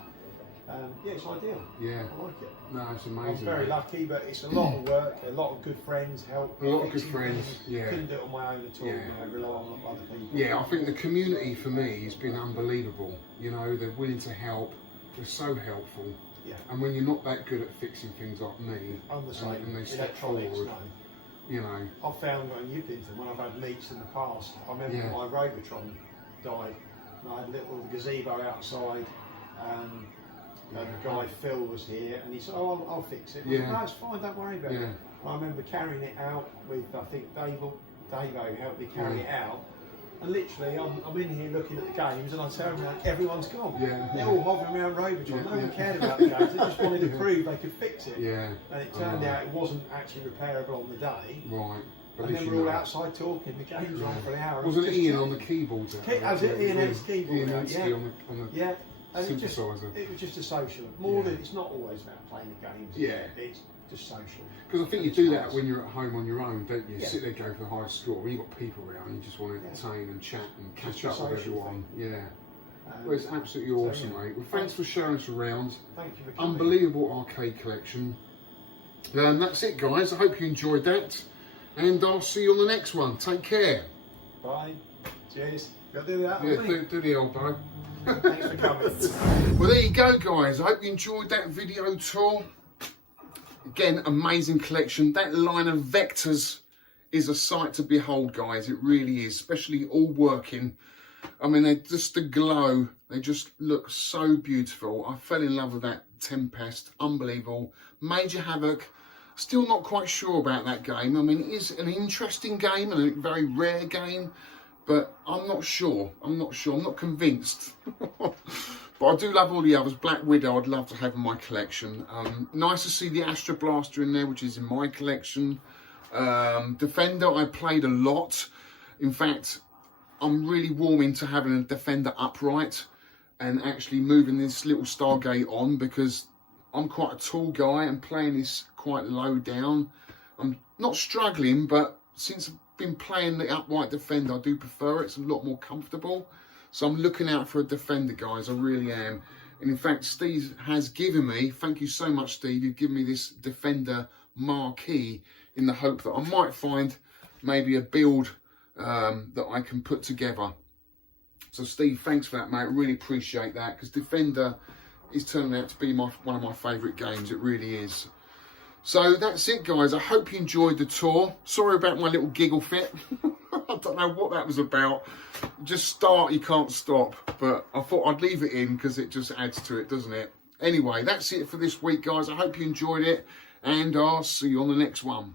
It's ideal. Yeah. I like it. No, it's amazing. I'm very lucky, but it's a lot of work, a lot of good friends help. A lot of good friends, Couldn't do it on my own at all, rely on other people. Yeah, I think the community for me has been unbelievable. You know, they're willing to help, they're so helpful. Yeah. And when you're not that good at fixing things like me, I'm the same. And they step forward, you know. I've found when you've been to when I've had meets in the past, I remember my Robotron died, and I had a little gazebo outside, and the guy Phil was here, and he said, "Oh, I'll fix it." No, it's fine, don't worry about it. And I remember carrying it out with, I think Davo helped me carry it out, and literally I'm in here looking at the games, and I tell them everyone's gone. They're all hovering around Robotron. No one cared about the games. They just wanted to prove they could fix it. And it turned out it wasn't actually repairable on the day. Right. But and then we're all outside talking. The game's on for an hour. Wasn't Ian on the keyboards? Was it Ian Ed's keyboard? Ian Ed's on the And synthesizer. It was just a social. More than it's not always about playing the games. It's just social. Because I think you do that when you're at home on your own, don't you? Sit there, go for the high score. When you've got people around, you just want to entertain and chat and catch up with everyone. Well, it's absolutely awesome, mate. Well, thanks for showing us around. Thank you for coming. Unbelievable arcade collection. That's it, guys. I hope you enjoyed that. And I'll see you on the next one. Take care. Bye. Cheers. Got to do that, do the elbow. Thanks for coming. Well, there you go, guys. I hope you enjoyed that video tour. Again, amazing collection. That line of Vectors is a sight to behold, guys. It really is, especially all working. I mean, they're just a glow. They just look so beautiful. I fell in love with that Tempest. Unbelievable. Major Havoc. Still not quite sure about that game. I mean, it is an interesting game and a very rare game, but I'm not sure. I'm not convinced. But I do love all the others. Black Widow, I'd love to have in my collection. Nice to see the Astra Blaster in there, which is in my collection. Defender, I played a lot. In fact, I'm really warming to having a Defender upright and actually moving this little Stargate on, because I'm quite a tall guy and playing this quite low down. I'm not struggling, but since I've been playing the upright Defender, I do prefer it. It's a lot more comfortable. So I'm looking out for a Defender, guys. I really am. And in fact, Steve has given me, thank you so much, Steve, you've given me this Defender marquee in the hope that I might find maybe a build that I can put together. So Steve, thanks for that, mate. Really appreciate that, because Defender is turning out to be one of my favourite games. It really is. So that's it, guys. I hope you enjoyed the tour. Sorry about my little giggle fit. I don't know what that was about. Just start, you can't stop. But I thought I'd leave it in because it just adds to it, doesn't it? Anyway, that's it for this week, guys. I hope you enjoyed it, and I'll see you on the next one.